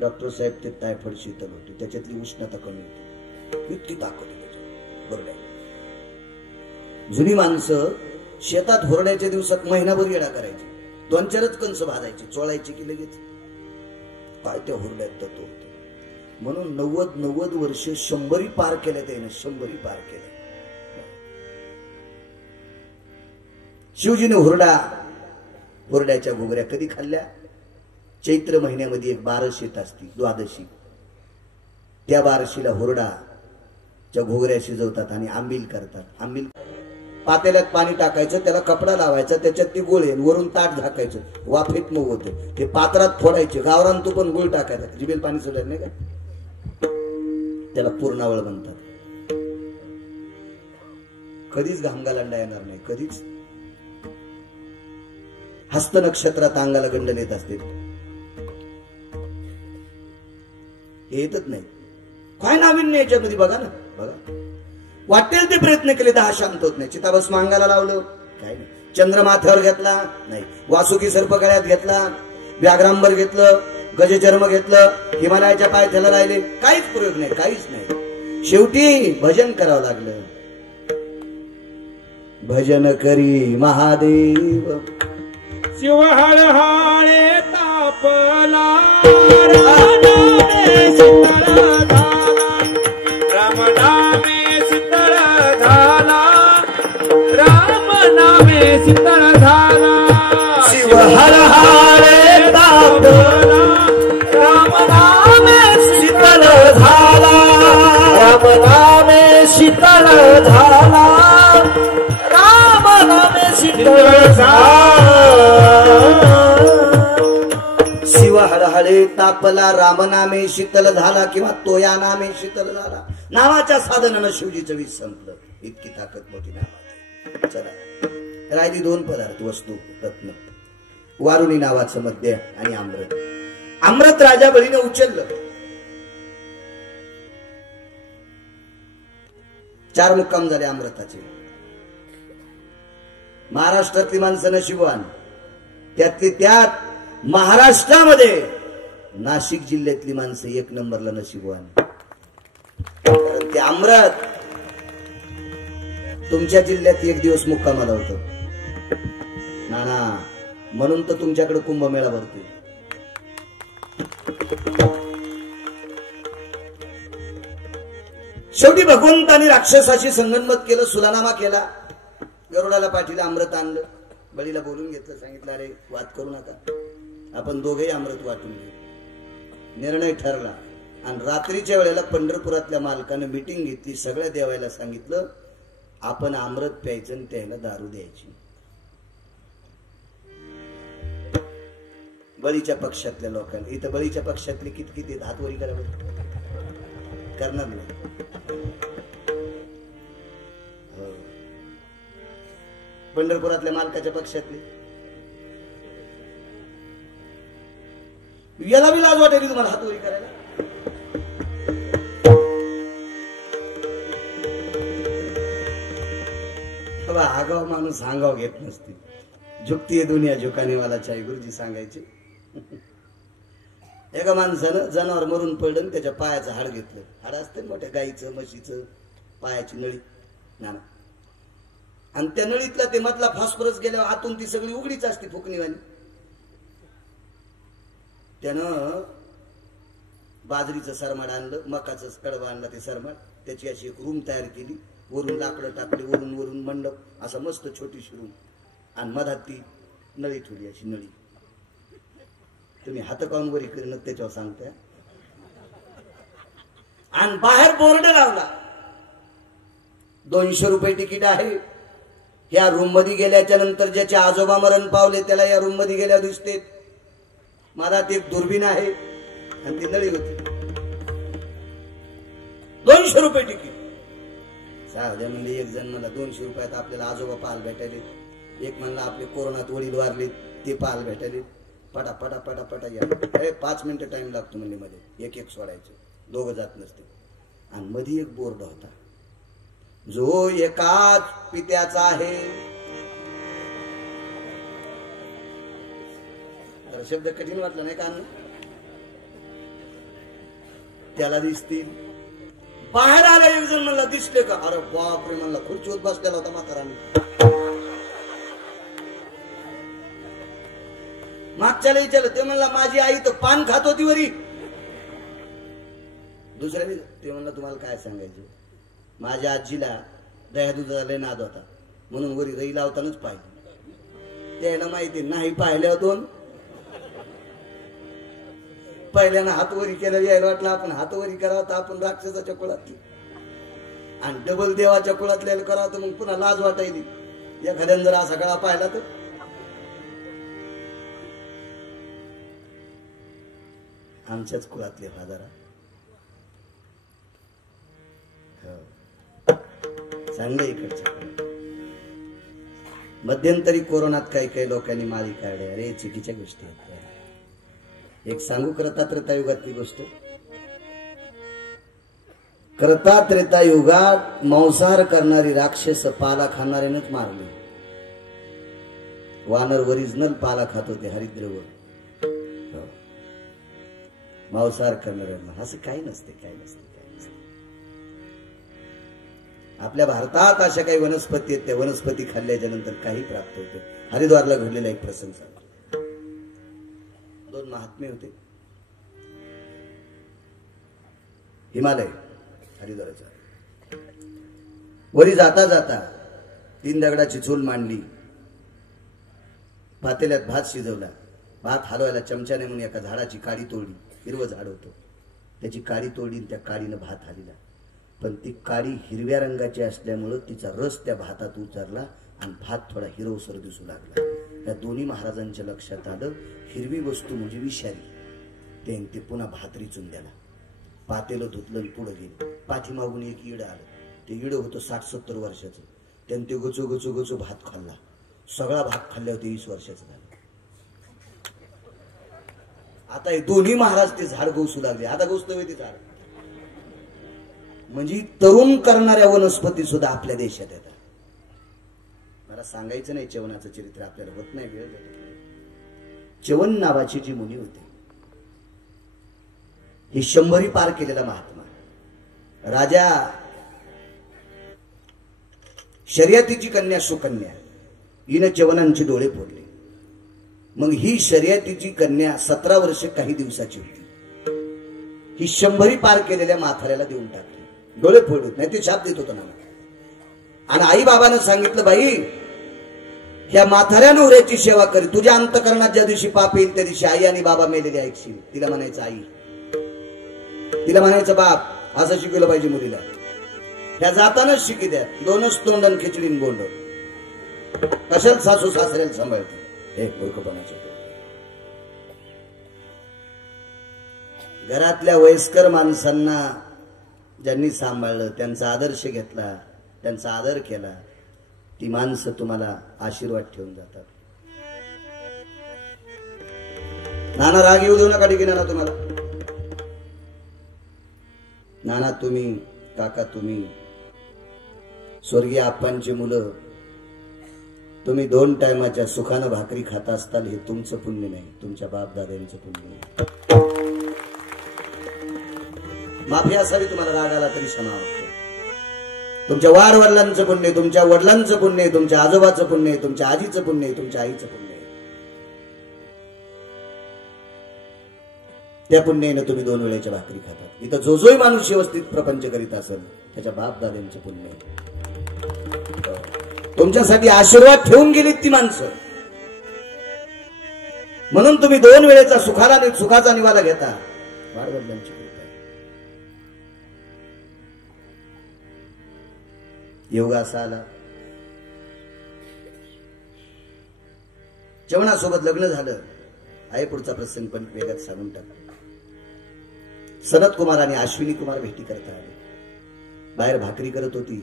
डॉक्टर साहेब ते टायफॉइड शीतल होते, त्याच्यातली उष्णता कमी होती, इतकी ताकद आहे त्याच्यात हुरड्या. जुनी माणसं शेतात हुरड्याच्या दिवसात महिनाभर येडा करायची, 2-4च कंस भाजायचे, चोळायचे की लगेच. काय त्या हुरड्यात तत्व होते. म्हणून 90 वर्ष 100 पार केल्या त्याने, 100 पार केल्या. शिवजीने हुरड्याच्या घुगऱ्या कधी खाल्ल्या? चैत्र महिन्यामध्ये एक बारशीत असती, द्वादशी. त्या बारशीला हुरडाच्या घुगऱ्या शिजवतात आणि आंबील करतात. आंबील पातेल्यात पाणी टाकायचं, त्याला कपडा लावायचा, त्याच्यात ती गोळे वरून ताट झाकायचं, वाफेत मग होते ते पात्रात फोडायचे, गावरान तू पण गुळ टाकायचा, जिबेल पाणी सोडायला नाही का, त्याला पूर्णावळ म्हणतात. कधीच घामगालांडा येणार नाही, कधीच. हस्त नक्षत्रात अंगाला गंडण येत असते, हे येतच नाही. काय नाविन्य याच्यामध्ये बघा ना, बघा. वाटेल ते प्रयत्न केले तर हा शांत होत नाही. चिताभस्म अंगाला लावलं, काय नाही. चंद्र माथ्यावर घेतला नाही, वासुकी सर्प गळ्यात घेतला, व्याघ्रांबर घेतलं, गजचर्म घेतलं, हिमालयाच्या पायथ्याला राहिले, काहीच प्रयोग नाही, काहीच नाही. शेवटी भजन करावं लागलं. भजन करी महादेव शिव हळहळे तापला, राम नामे शीतळ झाला, राम नामे शीतळ झाला. शिव हळहळे तापला, राम नामे शीतल झाला, राम नामे शीतळ झाला, राम नामे शीतळ झाला. शिव हळहळे तापला, रामनामे शीतल झाला, किंवा तो या नामे शीतल झाला. नावाच्या साधनानं शिवजीचं वीज संपलं. इतकी ताकद मोठी नावाची. चला, राहिली दोन पदार्थ, वस्तू, रत्न. वारुणी नावाचं मद्य आणि अमृत. अमृत राजा बळीने उचललं. 4 मुक्काम झाले अमृताचे. महाराष्ट्रातली माणसं नशिबवान, त्यातली त्यात महाराष्ट्रामध्ये नाशिक जिल्ह्यातली माणसं 1 नंबरला नशिबवान. कारण ते अमृत तुमच्या जिल्ह्यात 1 दिवस मुक्कामाला होतं नाना, म्हणून तर तुमच्याकडे कुंभमेळा भरतो. शेवटी भगवंतानी राक्षसाशी संगनमत केलं, सुलानामा केला, गरुडाला पाठीला अमृत आणलं, बळीला बोलून घेतलं, सांगितलं अरे वाद करू नका, आपण दोघेही अमृत वाटून घेऊ. निर्णय ठरला. आणि रात्रीच्या वेळेला पंढरपुरातल्या मालकानं मीटिंग घेतली, सगळ्या देवायला सांगितलं आपण अमृत प्यायचं आणि त्याला दारू द्यायची. बळीच्या पक्षातल्या लोकांना, इथं बळीच्या पक्षातले किती हातवरी करावं करणार नाही. पंढरपुरातल्या मालकाच्या पक्षातले याला बी लाज वाटेल तुम्हाला हातवरी करायला. आगाव माणूस सांगाव घेत नसते. झुकती दुनिया झुकाने वाला चाय, गुरुजी सांगायचे. एका माणसानं जनावर मरून पडलं, त्याच्या पायाचं हाड घेतलं. हाड असते मोठ्या गाईचं, म्हशीचं, पायाची नळी नाना, आणि त्या नळीतला ते मधला फॉस्फरस गेल्यावर आतून ती सगळी उघडीच असते फुकणीवाणी. त्यानं बाजरीचं सरमाड आणलं, मकाचं कडवं आणलं, ते सरमाड, त्याची अशी एक रूम तयार केली, वरून लाकडं टाकली, वरून मंडप, असा मस्त छोटीशी रूम, आणि मधात ती नळी ठेवली, अशी नळी. तुम्ही हात काऊन वरी करीन त्याच्यावर सांगताय. आणि बाहेर बोर्ड लावला, 200 रुपये तिकीट आहे. या रूम मध्ये गेल्याच्या नंतर ज्याचे आजोबा मरण पावले त्याला या रूम मध्ये गेल्या दिसते. मधात एक दुर्बीण आहे आणि ती नळी होती. 200 रुपये तिकीट. साध्या म्हणजे एक जण मला 200 रुपयात आपल्याला आजोबा पाहायला भेटायले, एक म्हणला आपले कोरोनात वडील वारले ते पाहायला भेटायले. पटा पटा पटा पटा या 5 मिनिटं टाइम लागतो म्हणजे मध्ये एक सोडायचं, दोघं जात नसते. आणि मध्ये एक बोर्ड होता, जो एकाच पित्याचा आहे. शब्द कठीण वाटला नाही का? त्याला दिसतील. बाहेर आला एक जण, म्हणला दिसले का? अरे बापरे, म्हणला खुर्चीवर बसलेला होता म्हाताराने. मागच्याला विचारलं, ते म्हणला माझी आई तर पान खात होती वरी. दुसऱ्याने ते म्हणला तुम्हाला काय सांगायचं, माझ्या आजीला दह्या दुधाचा लय नाद होता, म्हणून वरी रई लावतानाच पाहिजे. त्याला माहिती नाही पाहिल्यावर 2 पहिल्यानं हातवरी केलं, यायला वाटलं आपण हातवरी करावं तर आपण राक्षसाच्या कुळात. आणि डबल देवाच्या कुळातल्या करा तर मग पुन्हा लाज वाटायली. एखाद्यानं जर असा काळा पाहिला तर आमच्याच कुळातले जरा चांगलं इकडच्या. मध्यंतरी कोरोनात काही काही लोकांनी माळी काढल्या. अरे चुकीच्या गोष्टी आहेत. एक सांगू करता त्रेतायुगातली गोष्ट. करता त्रेतायुगात मांसाहार करणारी राक्षस पाला खाणाऱ्यानंच मारली. वानर ओरिजिनल पाला खात होते हरिद्रवर. मांसाहार करणाऱ्यांना असं काही नसते, काही नसते, काही नसते. आपल्या भारतात अशा काही वनस्पती आहेत, त्या वनस्पती खाल्ल्याच्या नंतर काही प्राप्त होते. हरिद्वारला घडलेला एक प्रसंग सांगतो. 2 महात्मे होते. हिमालय हरिद्वाराचा वरी जाता जाता 3 दगडाची चूल मांडली. पातेल्यात भात शिजवला. भात हलवायला चमच्याने म्हणून एका झाडाची काडी तोडली. हिरवं झाड होतं, त्याची काडी तोडली. त्या काडीनं भात हालिला. पण ती काडी हिरव्या रंगाची असल्यामुळं तिचा रस त्या भातात उतरला आणि भात थोडा हिरवसर दिसू लागला. या दोन्ही महाराजांच्या लक्षात आलं हिरवी वस्तू म्हणजे विषारी. ते पुन्हा भात रिचून द्याला. पातेलं धुतलं पुढे गेले. पाठीमागून एक इड आलं. ते इड होतं 60-70 वर्षाचं. त्याने ते गचू गचू गचू भात खाल्ला. सगळा भात खाल्ल्यावर 23 वर्षाचं झालं. आता हे दोन्ही महाराज ते झाड गोसू लागले. आता गोष्ट ते झाड म्हणजे तरुण करणाऱ्या वनस्पती सुद्धा आपल्या देशात येतात. मला सांगायचं नाही च्यवनाचं चरित्र, आपल्याला होत नाही वेळ. च्यवन नावाची जी मुनी होती, ही 100 पार केलेला महात्मा. राजा शर्यतीची कन्या सुकन्या, हिनं च्यवनांचे डोळे फोडले. मग ही शर्यतीची कन्या 17 वर्ष काही दिवसाची होती. ही 100 पार केलेल्या म्हाताऱ्याला देऊन टाकली. डोळे फोडून, नाही ते शाप देत होता ना. आणि आई बाबानं सांगितलं बाई ह्या म्हाताऱ्या नवऱ्याची सेवा करी. तुझ्या अंतकरणात ज्या दिवशी पाप येईल त्या दिवशी आई आणि बाबा मेलेले ऐकशील. तिला म्हणायचं आई, तिला म्हणायचं बाप. असं शिकवलं पाहिजे मुलीला. ह्या जातानाच शिकी द्या. 2च तोंडन खिचडीन बोंड. कशात सासू सासऱ्याला सांभाळते. एक मूर्खपणाचं. घरातल्या वयस्कर माणसांना ज्यांनी सांभाळलं, त्यांचा आदर्श घेतला, त्यांचा आदर केला, ती माणसं तुम्हाला आशीर्वाद ठेवून जातात. नाना राग येऊ देऊ नका. ठीक नाना तुम्हाला. नाना तुम्ही, काका तुम्ही, स्वर्गीय आप्पांची मुलं, तुम्ही 2 टायमाच्या सुखानं भाकरी खाता असताल. हे तुमचं पुण्य नाही, तुमच्या बाप दादांचं पुण्य नाही. माफी असावी तुम्हाला. राग आला तरी क्षमा वाटतो. तुमच्या वाडवडिलांचं पुण्य, तुमच्या वडिलांचं पुण्य, तुमच्या आजोबाचं पुण्य, तुमच्या आजीचं पुण्य, तुमच्या आईचं पुण्य. त्या पुण्याने तुम्ही 2 वेळेच्या भाकरी खातात. इथं जो जोही माणूस व्यवस्थित प्रपंच करीत असेल त्याच्या बाप दादांचे पुण्य. तुमच्यासाठी आशीर्वाद ठेवून गेलीत ती माणसं. म्हणून तुम्ही 2 वेळेचा सुखाचा निवाला घेता. वाडवडिलांची कृपा आहे. योग असा आला. च्यवनासोबत लग्न झालं. आहे पुढचा प्रसंग पण वेगात सांगून टाकतो. सनत कुमार आणि अश्विनी कुमार भेटी करता आले. बाहेर भाकरी करत होती.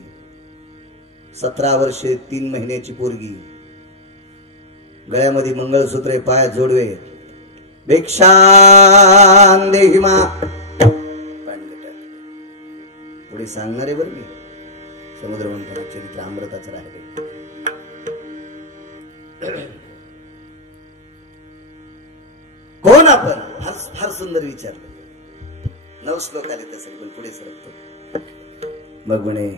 17 वर्षे 3 महिन्याची पोरगी. गळ्यामध्ये मंगळसूत्रे, पायात जोडवे. भिक्षां देहि मा. पुढे सांगणारे बरं मी. समुद्रमंथन चरित्र अमृताचं राहिले. कोण आपण? फार सुंदर विचारलं. 9 श्लोक आले तसे पण पुढे सरकतो. मग म्हणे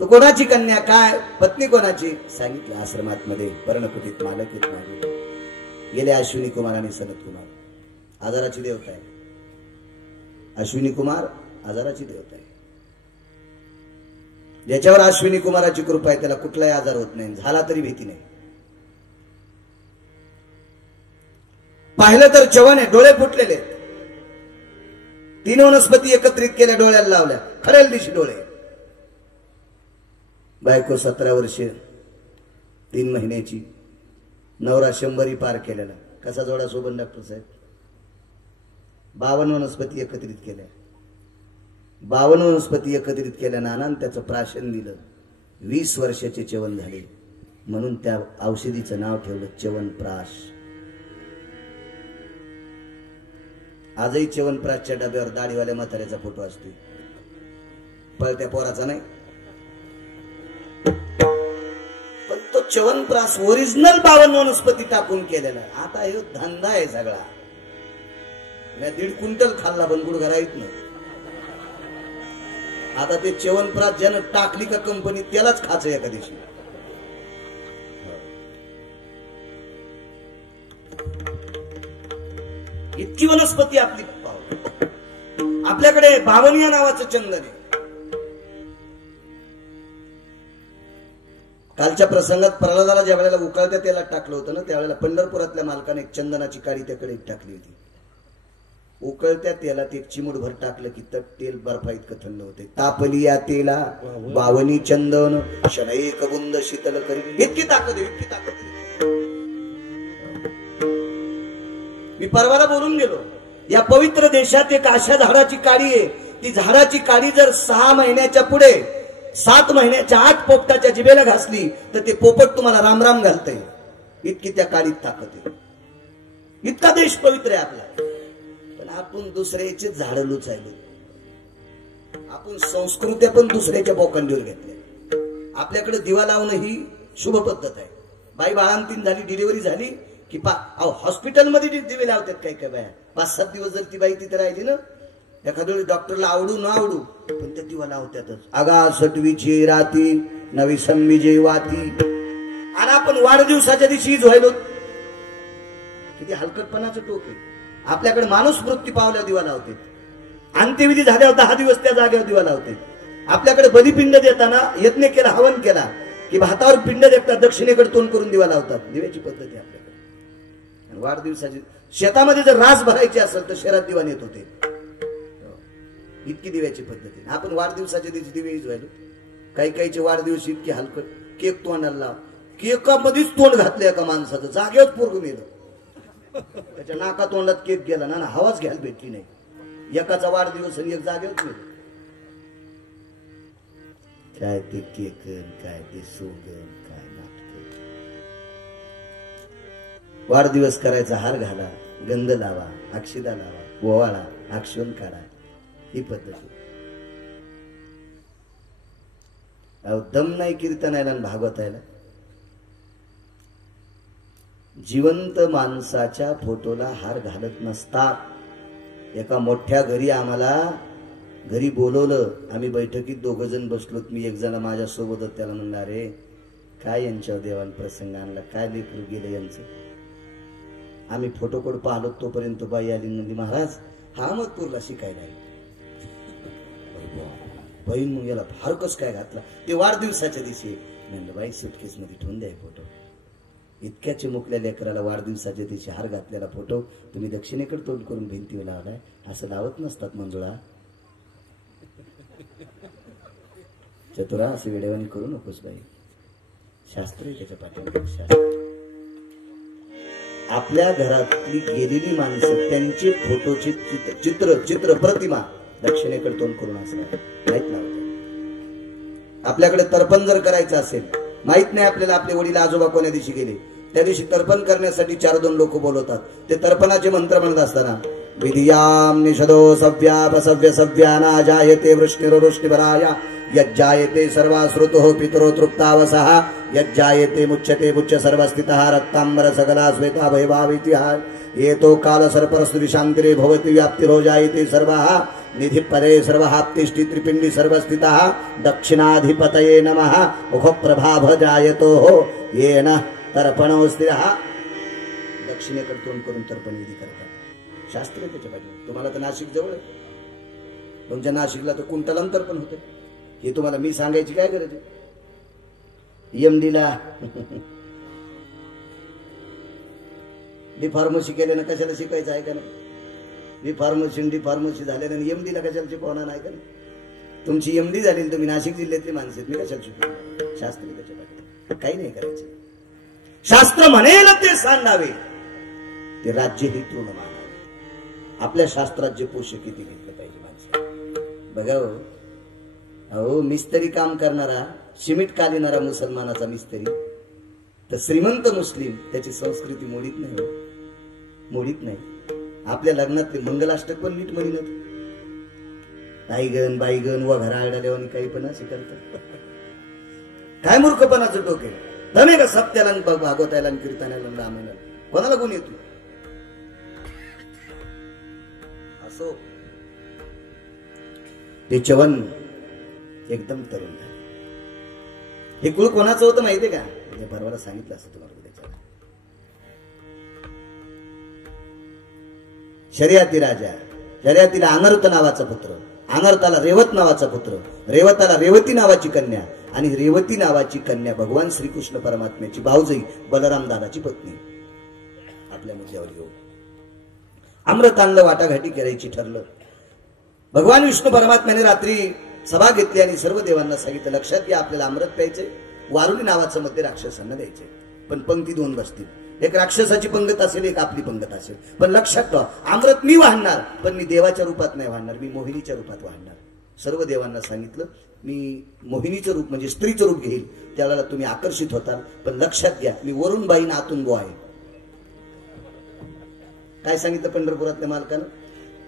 तो कोणाची कन्या, काय पत्नी कोणाची? सांगितलं आश्रमात मध्ये पर्णकुटीत मालक येत नाही. गेले अश्विनी कुमार आणि सनत कुमार. आजाराची देवता आहे. अश्विनी कुमार आजाराची देवता आहे. ज्याच्यावर अश्विनी कुमाराची कृपा आहे त्याला कुठलाही आजार होत नाही. झाला तरी भीती नाही. पाहिलं तर च्यवन आहे, डोळे फुटलेले. तीन वनस्पती एकत्रित केल्या, डोळ्याला लावल्या, खऱ्याला दिशी डोळे. बायको 17 वर्ष 3 महिन्याची, नवरा 100 पार केलेला. कसा जोडा सोबत डॉक्टर साहेब? 52 वनस्पती एकत्रित केल्या. 52 वनस्पती एकत्रित केल्या नानान त्याचं प्राशन दिलं. 20 वर्षाचे च्यवन झाले, म्हणून त्या औषधीचं नाव ठेवलं च्यवनप्राश. आजही च्यवनप्राशच्या डब्यावर दाढीवाल्या म्हाताऱ्याचा फोटो असतो, पळत्या पोराचा नाही. पण तो च्यवनप्राश ओरिजिनल 52 वनस्पती टाकून केलेला. आता हे धंदा आहे सगळा. मी 1.5 क्विंटल खाल्ला पण गुडघा राहीत नाही. आता ते च्यवनप्राश ज्यानं टाकली का कंपनी त्यालाच खायचं एका दिवशी. इतकी वनस्पती आपली आपल्याकडे 52 या नावाचं चंदन आहे. कालच्या प्रसंगात प्रल्हादाला ज्या वेळेला उकळत्या तेलात टाकलं होतं ना, त्यावेळेला पंढरपुरातल्या मालकाने एक चंदनाची काडी त्याकडे टाकली होती. उकळत्या तेलात एक चिमूटभर टाकलं की तेल बर्फा इतकं थंड होते. तापली या तेला 52 चंदन शनैक बुंद शीतल करी. इतकी ताकद आहे, इतकी ताकद आहे. मी परवाला बोलून गेलो, या पवित्र देशात एक अशा झाडाची काडी आहे, ती झाडाची काडी जर 6 महिन्याच्या पुढे 7 महिन्याच्या आत पोपटाच्या जिभेला घासली तर ते पोपट तुम्हाला रामराम घालतंय. इतकी त्या काडीत ताकद आहे. इतका देश पवित्र आहे आपला. पण आपण दुसऱ्याचे झाड लुचायलो. आपण संस्कृत्या पण दुसऱ्याच्या बोकांडीवर घेतल्या. आपल्याकडे दिवा लावणं ही शुभ पद्धत आहे. बाई बाळांतीन झाली, डिलिव्हरी झाली की हॉस्पिटलमध्ये दिवे लावतात काही काय बाया. 5-7 दिवस जर ती बाई तिथे राहिली ना, एखाद्या वेळी डॉक्टरला आवडू न आवडू पण त्या दिवा लावतातच. आगा सटवीची राती नवी संमीजे वाती. आणि आपण वाढदिवसाच्या दिवशी व्हायलो. किती हलकटपणाचं टोक आहे. आपल्याकडे माणूस मृत्यू पावल्यावर दिवा लावते, अंत्यविधी झाल्यावर 10 दिवस त्या जागेवर दिवा लावते. आपल्याकडे बलिपिंड देताना यज्ञ केला, हवन केला की भातावर पिंड देतात, दक्षिणेकडे तोंड करून दिवा लावतात. दिव्याची पद्धती आपल्याकडे. वाढदिवसाची शेतामध्ये जर रास भरायची असेल तर शहरात दिवा नेत होते. इतकी दिव्याची पद्धती. आपण वाढदिवसाच्या दिवशी दिवे व्हायलो. काही काहीचे वाढदिवस इतके हलकट. केक तोंडाला लाव, केकामध्येच तोंड घातलं एका माणसाचं, जागेवर पोरगं मेलं. त्याच्या नाका तोंडात केक गेला ना, हवाच घ्यायला भेटली नाही. एकाचा वाढदिवस आणि एक जागेवर मेलं. काय ते केक, काय ते सोगन, काय नाटक. वाढदिवस करायचा, हार घाला, गंध लावा, अक्षिदा लावा, ओवाळा, अक्षण काढा. ही पद्धत. दम नाही कीर्तनायला आणि भागवतायला. जिवंत माणसाच्या फोटोला हार घालत नसतात. एका मोठ्या घरी आम्हाला घरी बोलवलं. आम्ही बैठकीत 2 जण बसलोत. मी एक जण माझ्या सोबतच. त्याला म्हणला, रे काय यांच्यावर देवान प्रसंग आणला, काय लेकरू गेलं यांचं. आम्ही फोटो कोड पाहलो. तोपर्यंत बाई आली, म्हणजे महाराज हा अहमदपूरला शिकायला आहे. बहीण मग याला फारकच काय घातला. ते वाढदिवसाच्या दिवशी म्हणलं, बाई सुटकेस मध्ये ठेवून द्या फोटो. इतक्या चिमुकल्या लेकराला वाढदिवसाच्या दिवशी हार घातलेला फोटो तुम्ही दक्षिणेकडे तोंड करून भिंतीवर लावलाय. असं लावत नसतात मंजुळा. चतुरा असं वेडेवाणी करू नकोस बाई. शास्त्र आहे त्याच्या पाठीमागे. शास्त्र. आपल्या घरातली गेलेली माणसं त्यांचे फोटोचे चित्र प्रतिमा दक्षिणेकडे तोंड करून असं माहित लावतात. आपल्याकडे तर्पण जर करायचं असेल, माहित नाही आपल्याला आपले वडील आजोबा कोण्या दिवशी गेले, त्या दिवशी तर्पण करण्यासाठी 4-2 लोक बोलवतात. ते तर्पणाचे मंत्र म्हणत असताना विधियाम निषदो सव्या सव्याना जायते वृष्णिर्वृष्णिभराया यज्जायते सर्वाश्रुतो पितरो तृप्तावसः यज्जायते मुच्यते मुच्य सर्वस्थितः रक्तांबर सकला श्वेता भयभावितिः येतो काल सर्परस्तु शांतिरे भवति व्याप्तिरो जायते सर्वः निधिपदे सर्वहाप्तिष्ठि त्रिपिंडी सर्वस्थितः दक्षिणाधिपतये नमः मुखप्रभाभ जायतो येन तर्पणो स्थिरः. दक्षिणेकडे तोंड करून तर्पण विधी करतात. शास्त्र त्याच्या पाहिजे. तुम्हाला तर नाशिक जवळ आहे. तुमच्या नाशिकला तर कुंटलांतर पण होते. हे तुम्हाला मी सांगायची काय गरज आहे. एमडीला डी फार्मसी केल्यानं कशाला शिकायचं आहे का नाही. बी फार्मसी डी फार्मसी झाल्याने एमडी ला कशाला शिकवणार नाही का? तुमची एमडी झाली तुम्ही नाशिक जिल्ह्यातली माणसं मी कशाला शिकवणार? शास्त्र त्याच्या काही नाही करायचं. शास्त्र म्हणेल ते सांगावे, ते राज्य ही तृण मानावे. आपल्या शास्त्रात जे पोषक किती घेतलं पाहिजे माणसं. बघा अहो मिस्त्री काम करणारा सिमेंट कालिणारा मुसलमानाचा मिस्त्री तर श्रीमंत मुस्लिम त्याची संस्कृती मोडीत नाही, मोडीत नाही. आपल्या लग्नातले मंगलाष्टक पण नीट म्हणत बाईगण बाईगण व घरा आडाल्यावर काही पण असे करतात. काय मूर्खपणाचं डोके. दमे का सप्त्याला भागवतायला कीर्तनाला रामायला कोणाला गुण येतो? असो ते चवन एकदम तरुण झाले. हे कुळ कोणाचं होतं माहितीये का? परवाला सांगितलं असतं तुम्हाला. शर्यती राजा, शर्यतीला अनर्थ नावाचा पुत्र, अनर्थाला रेवत नावाचा पुत्र, रेवताला रेवती नावाची कन्या आणि रेवती नावाची कन्या भगवान श्रीकृष्ण परमात्म्याची भाऊजाई बलराम दादाची पत्नी. आपल्या मुद्द्यावर घेऊ अमृतांना वाटाघाटी करायची ठरलं. भगवान विष्णू परमात्म्याने रात्री सभा घेतली आणि सर्व देवांना सांगितलं लक्षात घ्या आपल्याला अमृत प्यायचे, वारुणी नावाचं मध्ये राक्षसांना द्यायचे. पण पंक्ती दोन बसतील, एक राक्षसाची पंगत असेल एक आपली पंगत असेल. पण लक्षात ठेवा अमृत मी वाहणार पण मी देवाच्या रूपात नाही वाहणार, मी मोहिनीच्या रूपात वाहणार. सर्व देवांना सांगितलं मी मोहिनीचं रूप म्हणजे स्त्रीचं रूप घेईल, त्यावेळेला तुम्ही आकर्षित होताल. पण लक्षात घ्या मी वरून बाईन आतून बो आहे. काय सांगितलं पंढरपुरातल्या मालकानं?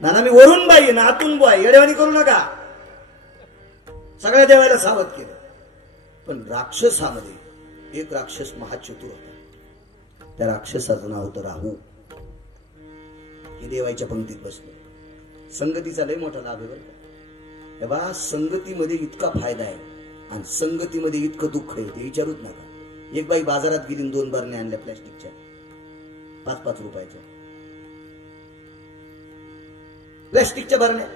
नाना मी वरून बाई ना आतून बो आहे, येडेवाणी करू नका. सगळ्या देवाला सावध केलं. पण राक्षसामध्ये एक राक्षस महाचतुर होता. त्या राक्षसाचं नाव होतं राहू. हे देवाच्या पंक्तीत बसलो. संगतीचा लय मोठा लाभ आहे बरं का. तेव्हा संगतीमध्ये इतका फायदा आहे आणि संगतीमध्ये इतकं दुःख आहे ते विचारूच नका. एक बाई बाजारात गेली 2 बरण्या आणल्या प्लॅस्टिकच्या 5-5 रुपयाच्या. प्लॅस्टिकच्या बरण्या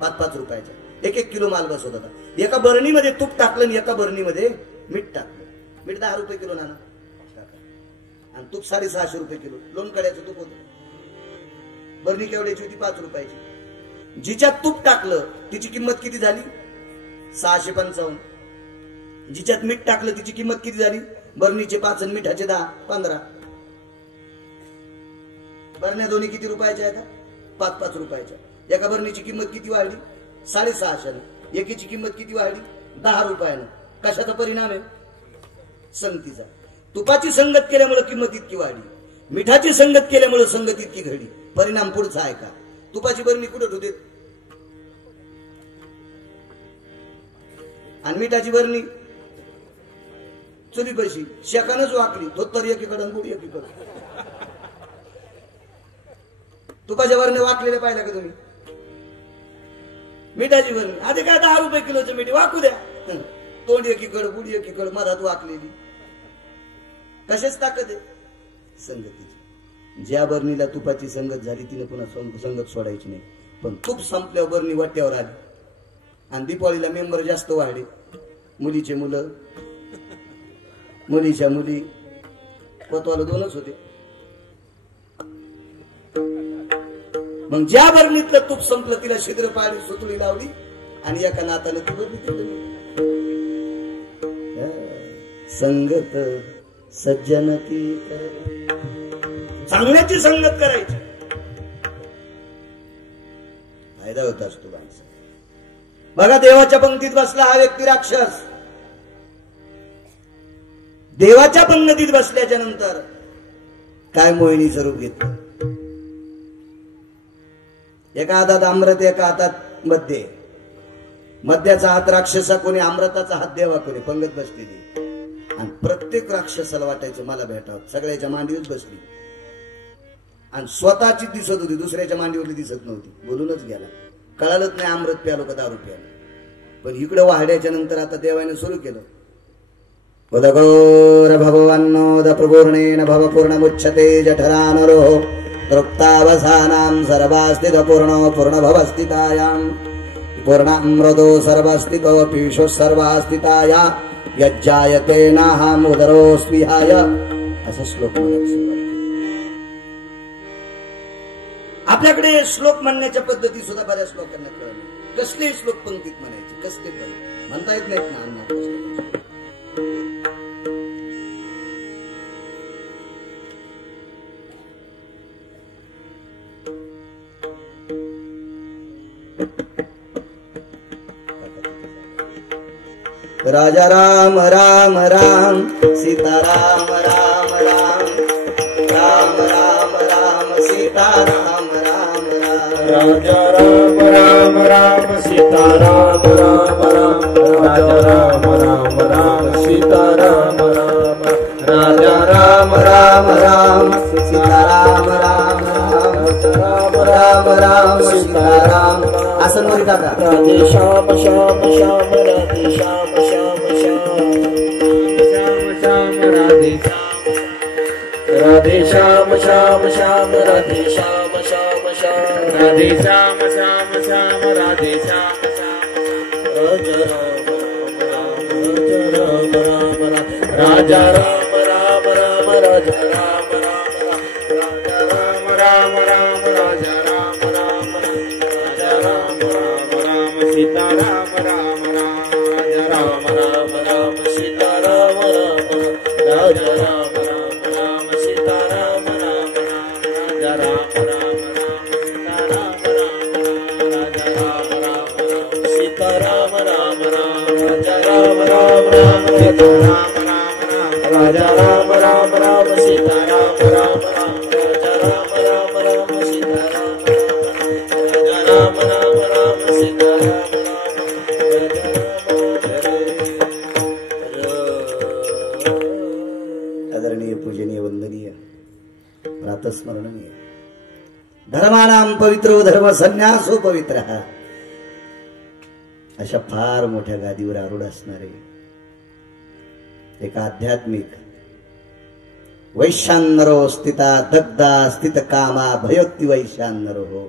5-5 रुपयाच्या. 1-1 किलो माल बसवत होता. एका बरणीमध्ये तूप टाकलं आणि एका बरणीमध्ये मीठ टाकलं. मीठ 10 रुपये किलो नाना आणि तूप 650 रुपये किलो. लोणकड्याचं तूप होतं. बरणी केवढ्याची होती? 5 रुपयाची. जिच्यात तूप टाकलं तिची किंमत किती झाली? 655. जिच्यात मीठ टाकलं तिची किंमत किती झाली? बरणीचे 5 आणि मिठाचे 10, 15. बरण्या दोन्ही किती रुपयाच्या आहेत? 5-5 रुपयाच्या. एका बरणीची किंमत किती वाढली? 650. एकीची किंमत किती वाढली? 10 रुपयानं. कशाचा परिणाम आहे? संगतीचा. तुपाची संगत केल्यामुळे किंमत इतकी वाढली, मिठाची संगत केल्यामुळे संगत इतकी घडली. परिणाम पुढचा आहे का? तुपाची बरणी कुठे ठेवते आणि मिठाची बरणी चुली पैशी शेकानच वाकली. धोतर एकीकडे बुडी एकीकडे. तुपाच्या बरण्या वाकलेल्या पाहिल्या का तुम्ही? मिठाची बरणी आधी काय 10 रुपये किलोचं मीठ वाकू द्या. तोंड एकीकडे बुडी एकीकडे मधात वाकलेली. कशाच ताकद आहे? संगतीची. ज्या बरणीला तुपाची संगत झाली तिने पुन्हा संगत सोडायची नाही. पण तूप संपल्यावर बरणी वाट्यावर आली आणि दीपावलीला मेंबर जास्त वाढले. मुलीचे मुलं, मुलीच्या मुली, पतवाला 2च होते. मग ज्या बरणीतलं तूप संपलं तिला छिद्र पाडी सुतळी लावली आणि एका नातानं ती बरणी दिली. संगत सज्जन की चांगल्याची संगत करायची. फायदा होत असतो माणसा. बघा देवाच्या पंक्तीत बसला हा व्यक्ती राक्षस. देवाच्या पंक्तीत बसल्याच्या नंतर काय मोहिनीचं रूप घेतलं. एका हातात अमृत एका हातात मध्य. मध्याचा हात राक्षसा कोणी, अमृताचा हात देवा कोणी. पंगत बसलेली आणि प्रत्येक राक्षसाला वाटायचं मला भेटावं. सगळ्याच्या मांडीवर बसली आणि स्वतःची दिसत होती, दुसऱ्याच्या मांडीवरली दिसत नव्हती. बोलूनच गेला. कळालंच नाही अमृत प्यालो का दारू प्यालो. पण इकडे वाढ्याच्या नंतर आता देवाने सुरू केलं. उदगोर भगवानोद प्रपूर्णेन भवपूर्णमुच्यते जठरानरो तृप्तावसानां सर्वास्तित पूर्णो पूर्णभवस्थितायां पूर्णामृतो सर्वस्तितो पीशो सर्वास्तिताया यज्जायते नाहमुदरोऽस्विहाय. असा श्लोक मला सुरुवात. आपल्याकडे श्लोक म्हणण्याच्या पद्धती सुद्धा बऱ्याच लोकांना कळलं. कसले श्लोक पंक्तीत म्हणायचे, कसले पण म्हणता येत नाहीत ना अण्णा. राजा राम राम राम सीता राम राम राम राम राम राम सीता राम राम राम राजा राम राम राम सीता राम राम राम राजा राम राम राम सीता राम राम राजा राम राम राम सीता राम राम राम राम राम सीता राम. आसन मध्ये टाका. राधे श्याम श्याम श्याम राधे श्याम श्याम श्याम श्याम राधे राधे श्याम श्याम श्याम राधे श्याम श्याम श्याम राधे श्याम श्याम श्याम राधे श्याम राजा राम राम राम राजा राम राम राम राम राजा राम राम राजा राम राम राम सीता राम राम राजा राम राम राम सीता राम राम राजा राम राम राम सीता राम राम राजा राम राम राम सीता राम राम राजा राम राम राम सीता राम राम राजा राम राम राम सीता राम राम राजा राम राम राम सीता राम राम राजा राम राम राम सीता राम राजा राम राम राम सीता राम आदरणीय पूजनीय वंदनीय प्रातस्मरणीय धर्मानाम पवित्रो धर्म संन्यासो पवित्र अशा फार मोठ्या गादीवर आरूढ असणारे एक आध्यात्मिक वैश्यान्नरो स्थिता दग्धा स्थित कामा भयोक्ती वैश्यान्नरो हो.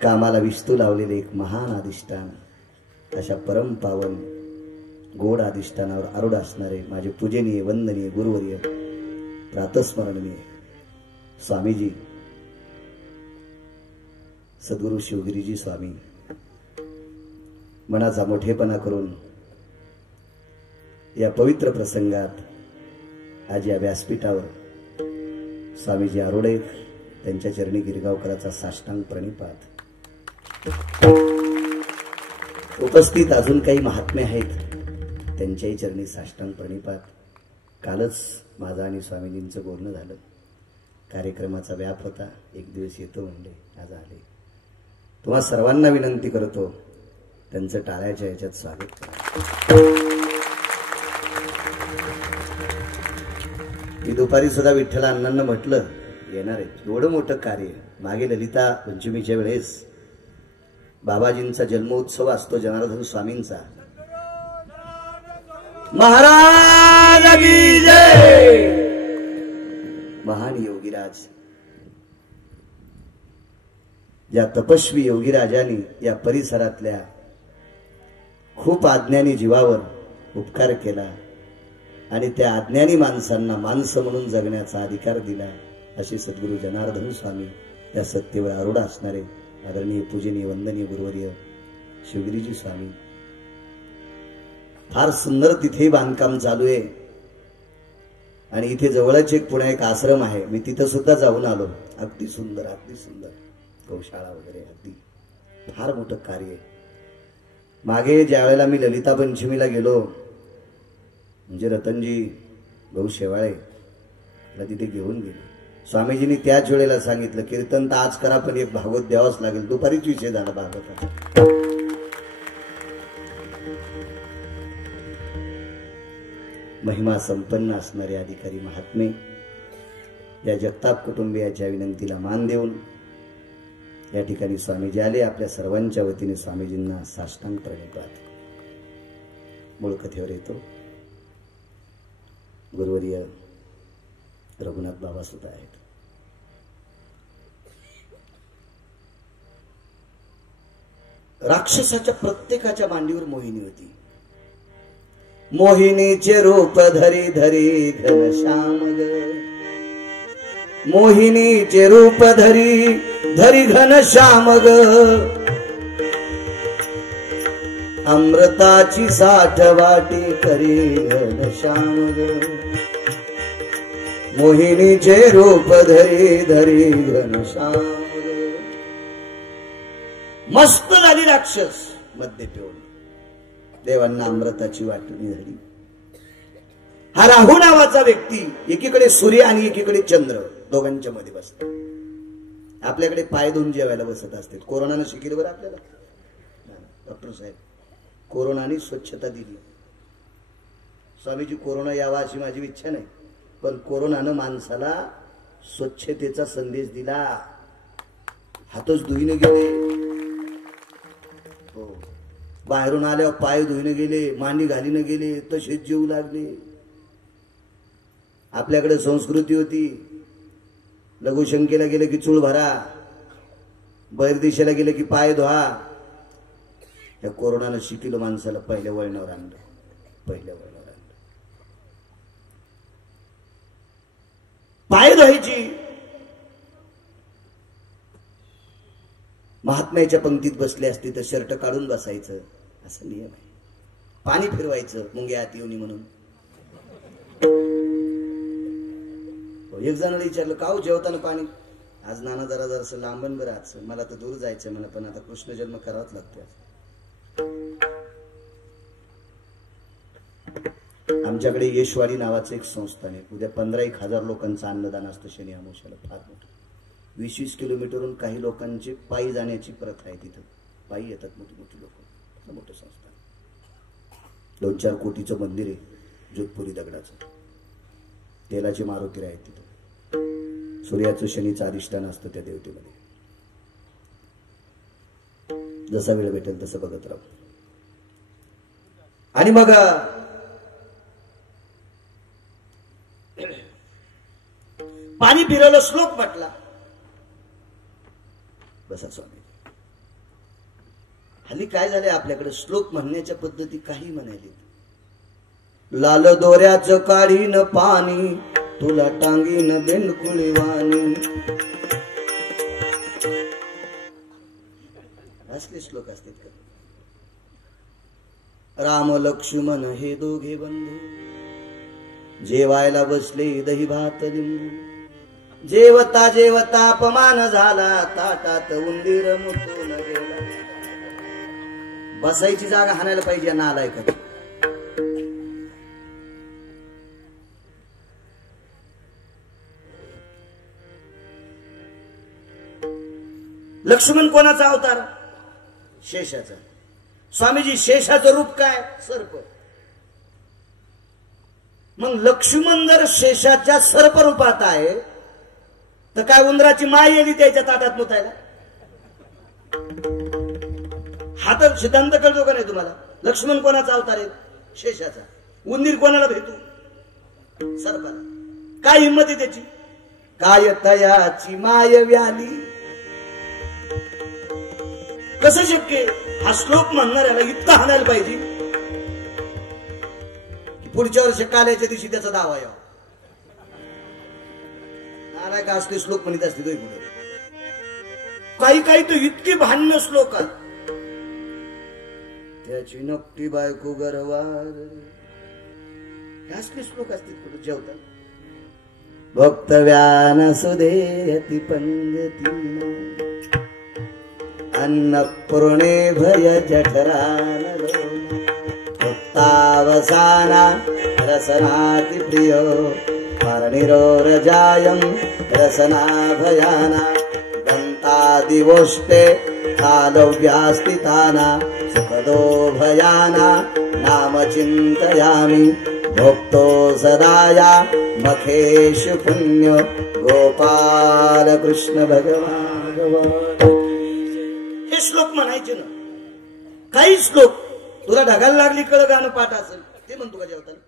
कामाला विस्तू लावलेले एक महान अधिष्ठान अशा परम पावन गोड अधिष्ठानावर आरूढ असणारे माझे पूजनीय वंदनीय गुरुवर्य प्रातस्मरणीय स्वामीजी सद्गुरु शिवगिरीजी स्वामी मनाचा मोठेपणा करून या पवित्र प्रसंगात आज या व्यासपीठावर स्वामीजी आरूढ आहेत. त्यांच्या चरणी गिरगावकराचा साष्टांग प्रणिपात. उपस्थित अजून काही महात्मे आहेत त्यांच्याही चरणी साष्टांग प्रणिपात. कालच माझा आणि स्वामीजींचं बोलणं झालं. कार्यक्रमाचा व्याप होता. एक दिवस येतो म्हणले, आज आले. तुम्हा सर्वांना विनंती करतो त्यांचं टाळ्याच्या याच्यात स्वागत करा. मी दुपारी सुद्धा विठ्ठल अण्णांना म्हटलं येणार आहे. एवढं मोठं कार्य. मागे ललिता पंचमीच्या वेळेस बाबाजींचा जन्मोत्सव असतो जनार्दन स्वामींचा. महाराज की जय. महान योगीराज या तपस्वी योगीराजांनी या परिसरातल्या खूप अज्ञानी जीवावर उपकार केला आणि त्या अज्ञानी माणसांना माणसं म्हणून जगण्याचा अधिकार दिला. असे सद्गुरु जनार्दन स्वामी त्या सत्तेवर आरूढ असणारे आदरणीय पूजनीय वंदनीय गुरुवर्य शिवगिरीजी स्वामी. फार सुंदर तिथे बांधकाम चालू आहे आणि इथे जवळच एक पुणे एक आश्रम आहे. मी तिथं सुद्धा जाऊन आलो. अगदी सुंदर, अगदी सुंदर गौशाळा वगैरे, अगदी फार मोठं कार्य. मागे ज्या वेळेला मी ललिता पंचमीला गेलो म्हणजे रतनजी भाऊ शेवाळे मला तिथे घेऊन गेले. स्वामीजींनी त्याच वेळेला सांगितलं कीर्तन तर आज करा पण एक भागवत द्यावाच लागेल. दुपारीच विषय झाला भागवताचा. महिमा संपन्न असणारे अधिकारी महात्मे या जगताप कुटुंबियाच्या विनंतीला मान देऊन या ठिकाणी स्वामीजी आले. आपल्या सर्वांच्या वतीने स्वामीजींना साष्टांग प्रणिपात. मूळ कथेवर येतो. गुरुवर्य रघुनाथ बाबा सुद्धा आहेत. राक्षसाच्या प्रत्येकाच्या मांडीवर मोहिनी होती. मोहिनीचे रूप धरी धरी घनश्याम ग. मोहिनीचे रूप धरी धरी घन श्याम ग अमृताची साठ वाटी करी घन श्याम ग मोहिनीचे रूप धरी धरी घन श्याम ग मस्त झाली राक्षस मध्ये पिऊन देवांना अमृताची वाटणी झाली. हा राहू नावाचा व्यक्ती एकीकडे सूर्य आणि एकीकडे चंद्र दोघांच्या मध्ये बसतो. आपल्याकडे पाय धुवून जेवायला बसत असते. कोरोनानं शिकले बरं आपल्याला डॉक्टर साहेब कोरोनाने स्वच्छता दिली. स्वामीजी कोरोना यावा अशी माझी इच्छा नाही पण कोरोनानं माणसाला स्वच्छतेचा संदेश दिला. हातच धुईने गेले हो बाहेरून आल्यावर पाय धुईने गेले मांडी घालीने गेले तसेच जीव लागले. आपल्याकडे संस्कृती होती लघुशंकेला गेले की चूळ भरा बहिर्देशाला गेले की पाय धुवा. या कोरोनानं शिकलं माणसाला पहिल्या वळणावर आणलं. पाय धुवायची महात्म्याच्या पंक्तीत बसले असते तर शर्ट काढून बसायचं असा नियम आहे. पाणी फिरवायचं मुंग्या आत येऊनी म्हणून. एक जणाला विचारलं का हो जेवताना पाणी आज नाना जरा जरासं लांबन बरं आज मला तर दूर जायचं मला पण आता कृष्ण जन्म करावाच लागतो. आमच्याकडे यशवाडी नावाचं एक संस्थान आहे. उद्या 15,000 लोकांचं अन्नदान असतं शनी अमावस्याला. फार मोठं 20-20 किलोमीटरहून काही लोकांचे पायी जाण्याची प्रथा आहे. तिथं पायी येतात मोठी मोठी लोक. मोठं संस्थान 2-4 कोटीचं मंदिर आहे जोधपुरी दगडाचं. तेलाचे मारुती आहेत तिथं. सूर्याचं शनीचं अधिष्ठान असतं त्या देवतेमध्ये. जसा वेळ भेटेल तसं बघत राहू. आणि मग पाणी फिरवलं श्लोक म्हटला बसा स्वामी. हल्ली काय झालंय आपल्याकडे श्लोक म्हणण्याच्या पद्धती काही म्हणायली. लाल दोऱ्याचं काढीन पाणी तुला टांगीन बेंडकुळी वाणी असले श्लोक असतात का. राम लक्ष्मण हे दोघे बंधू जेवायला बसले दही भात लिंबू. जेवता जेवता अपमान झाला ताटात उंदीर मुतून गेला. बसायची जागा हाणायला पाहिजे नालायक. लक्ष्मण कोणाचा अवतार शेषाचा. स्वामीजी शेषाचं रूप काय सर्प. मग लक्ष्मण जर शेषाच्या सर्प रूपात आहे तर काय उंदराची माय येली त्याच्या ताटात मुतायला. हा तर सिद्धांत कळतो का नाही तुम्हाला. लक्ष्मण कोणाचा अवतार आहे शेषाचा. उंदीर कोणाला भेटू सर्पाला. काय हिंमत आहे त्याची. काय तयाची माय व्याली. कसं शक्य. हा श्लोक म्हणणाऱ्याला इतका हाणायला पाहिजे की पुढच्या वर्षी काल्याच्या दिवशी त्याचा दावा यावा. नाराय का असले श्लोक म्हणत असते तो पुढे. काही काही तो इतकी भांडण श्लोक त्याची नक्की बायको गरवार असले श्लोक असतील पुढे जेवता. भक्तव्यान सुदेयती पंगती अन्नपूर्णे भय जठरान भक्तावसाना रसनाति प्रिय परनिरोरजायं रसना भयाना दन्तादिवोष्टे कालव्यास्तिताना सुखदो भयाना नाम चिन्तयामि भक्तो सदाया मखेश पुण्य गोपाल कृष्ण भगवान. हे श्लोक म्हणायचे ना. काही श्लोक तुला ढगायला लागली कळ गाणं पाठ असेल ते म्हणतो का जेवताना.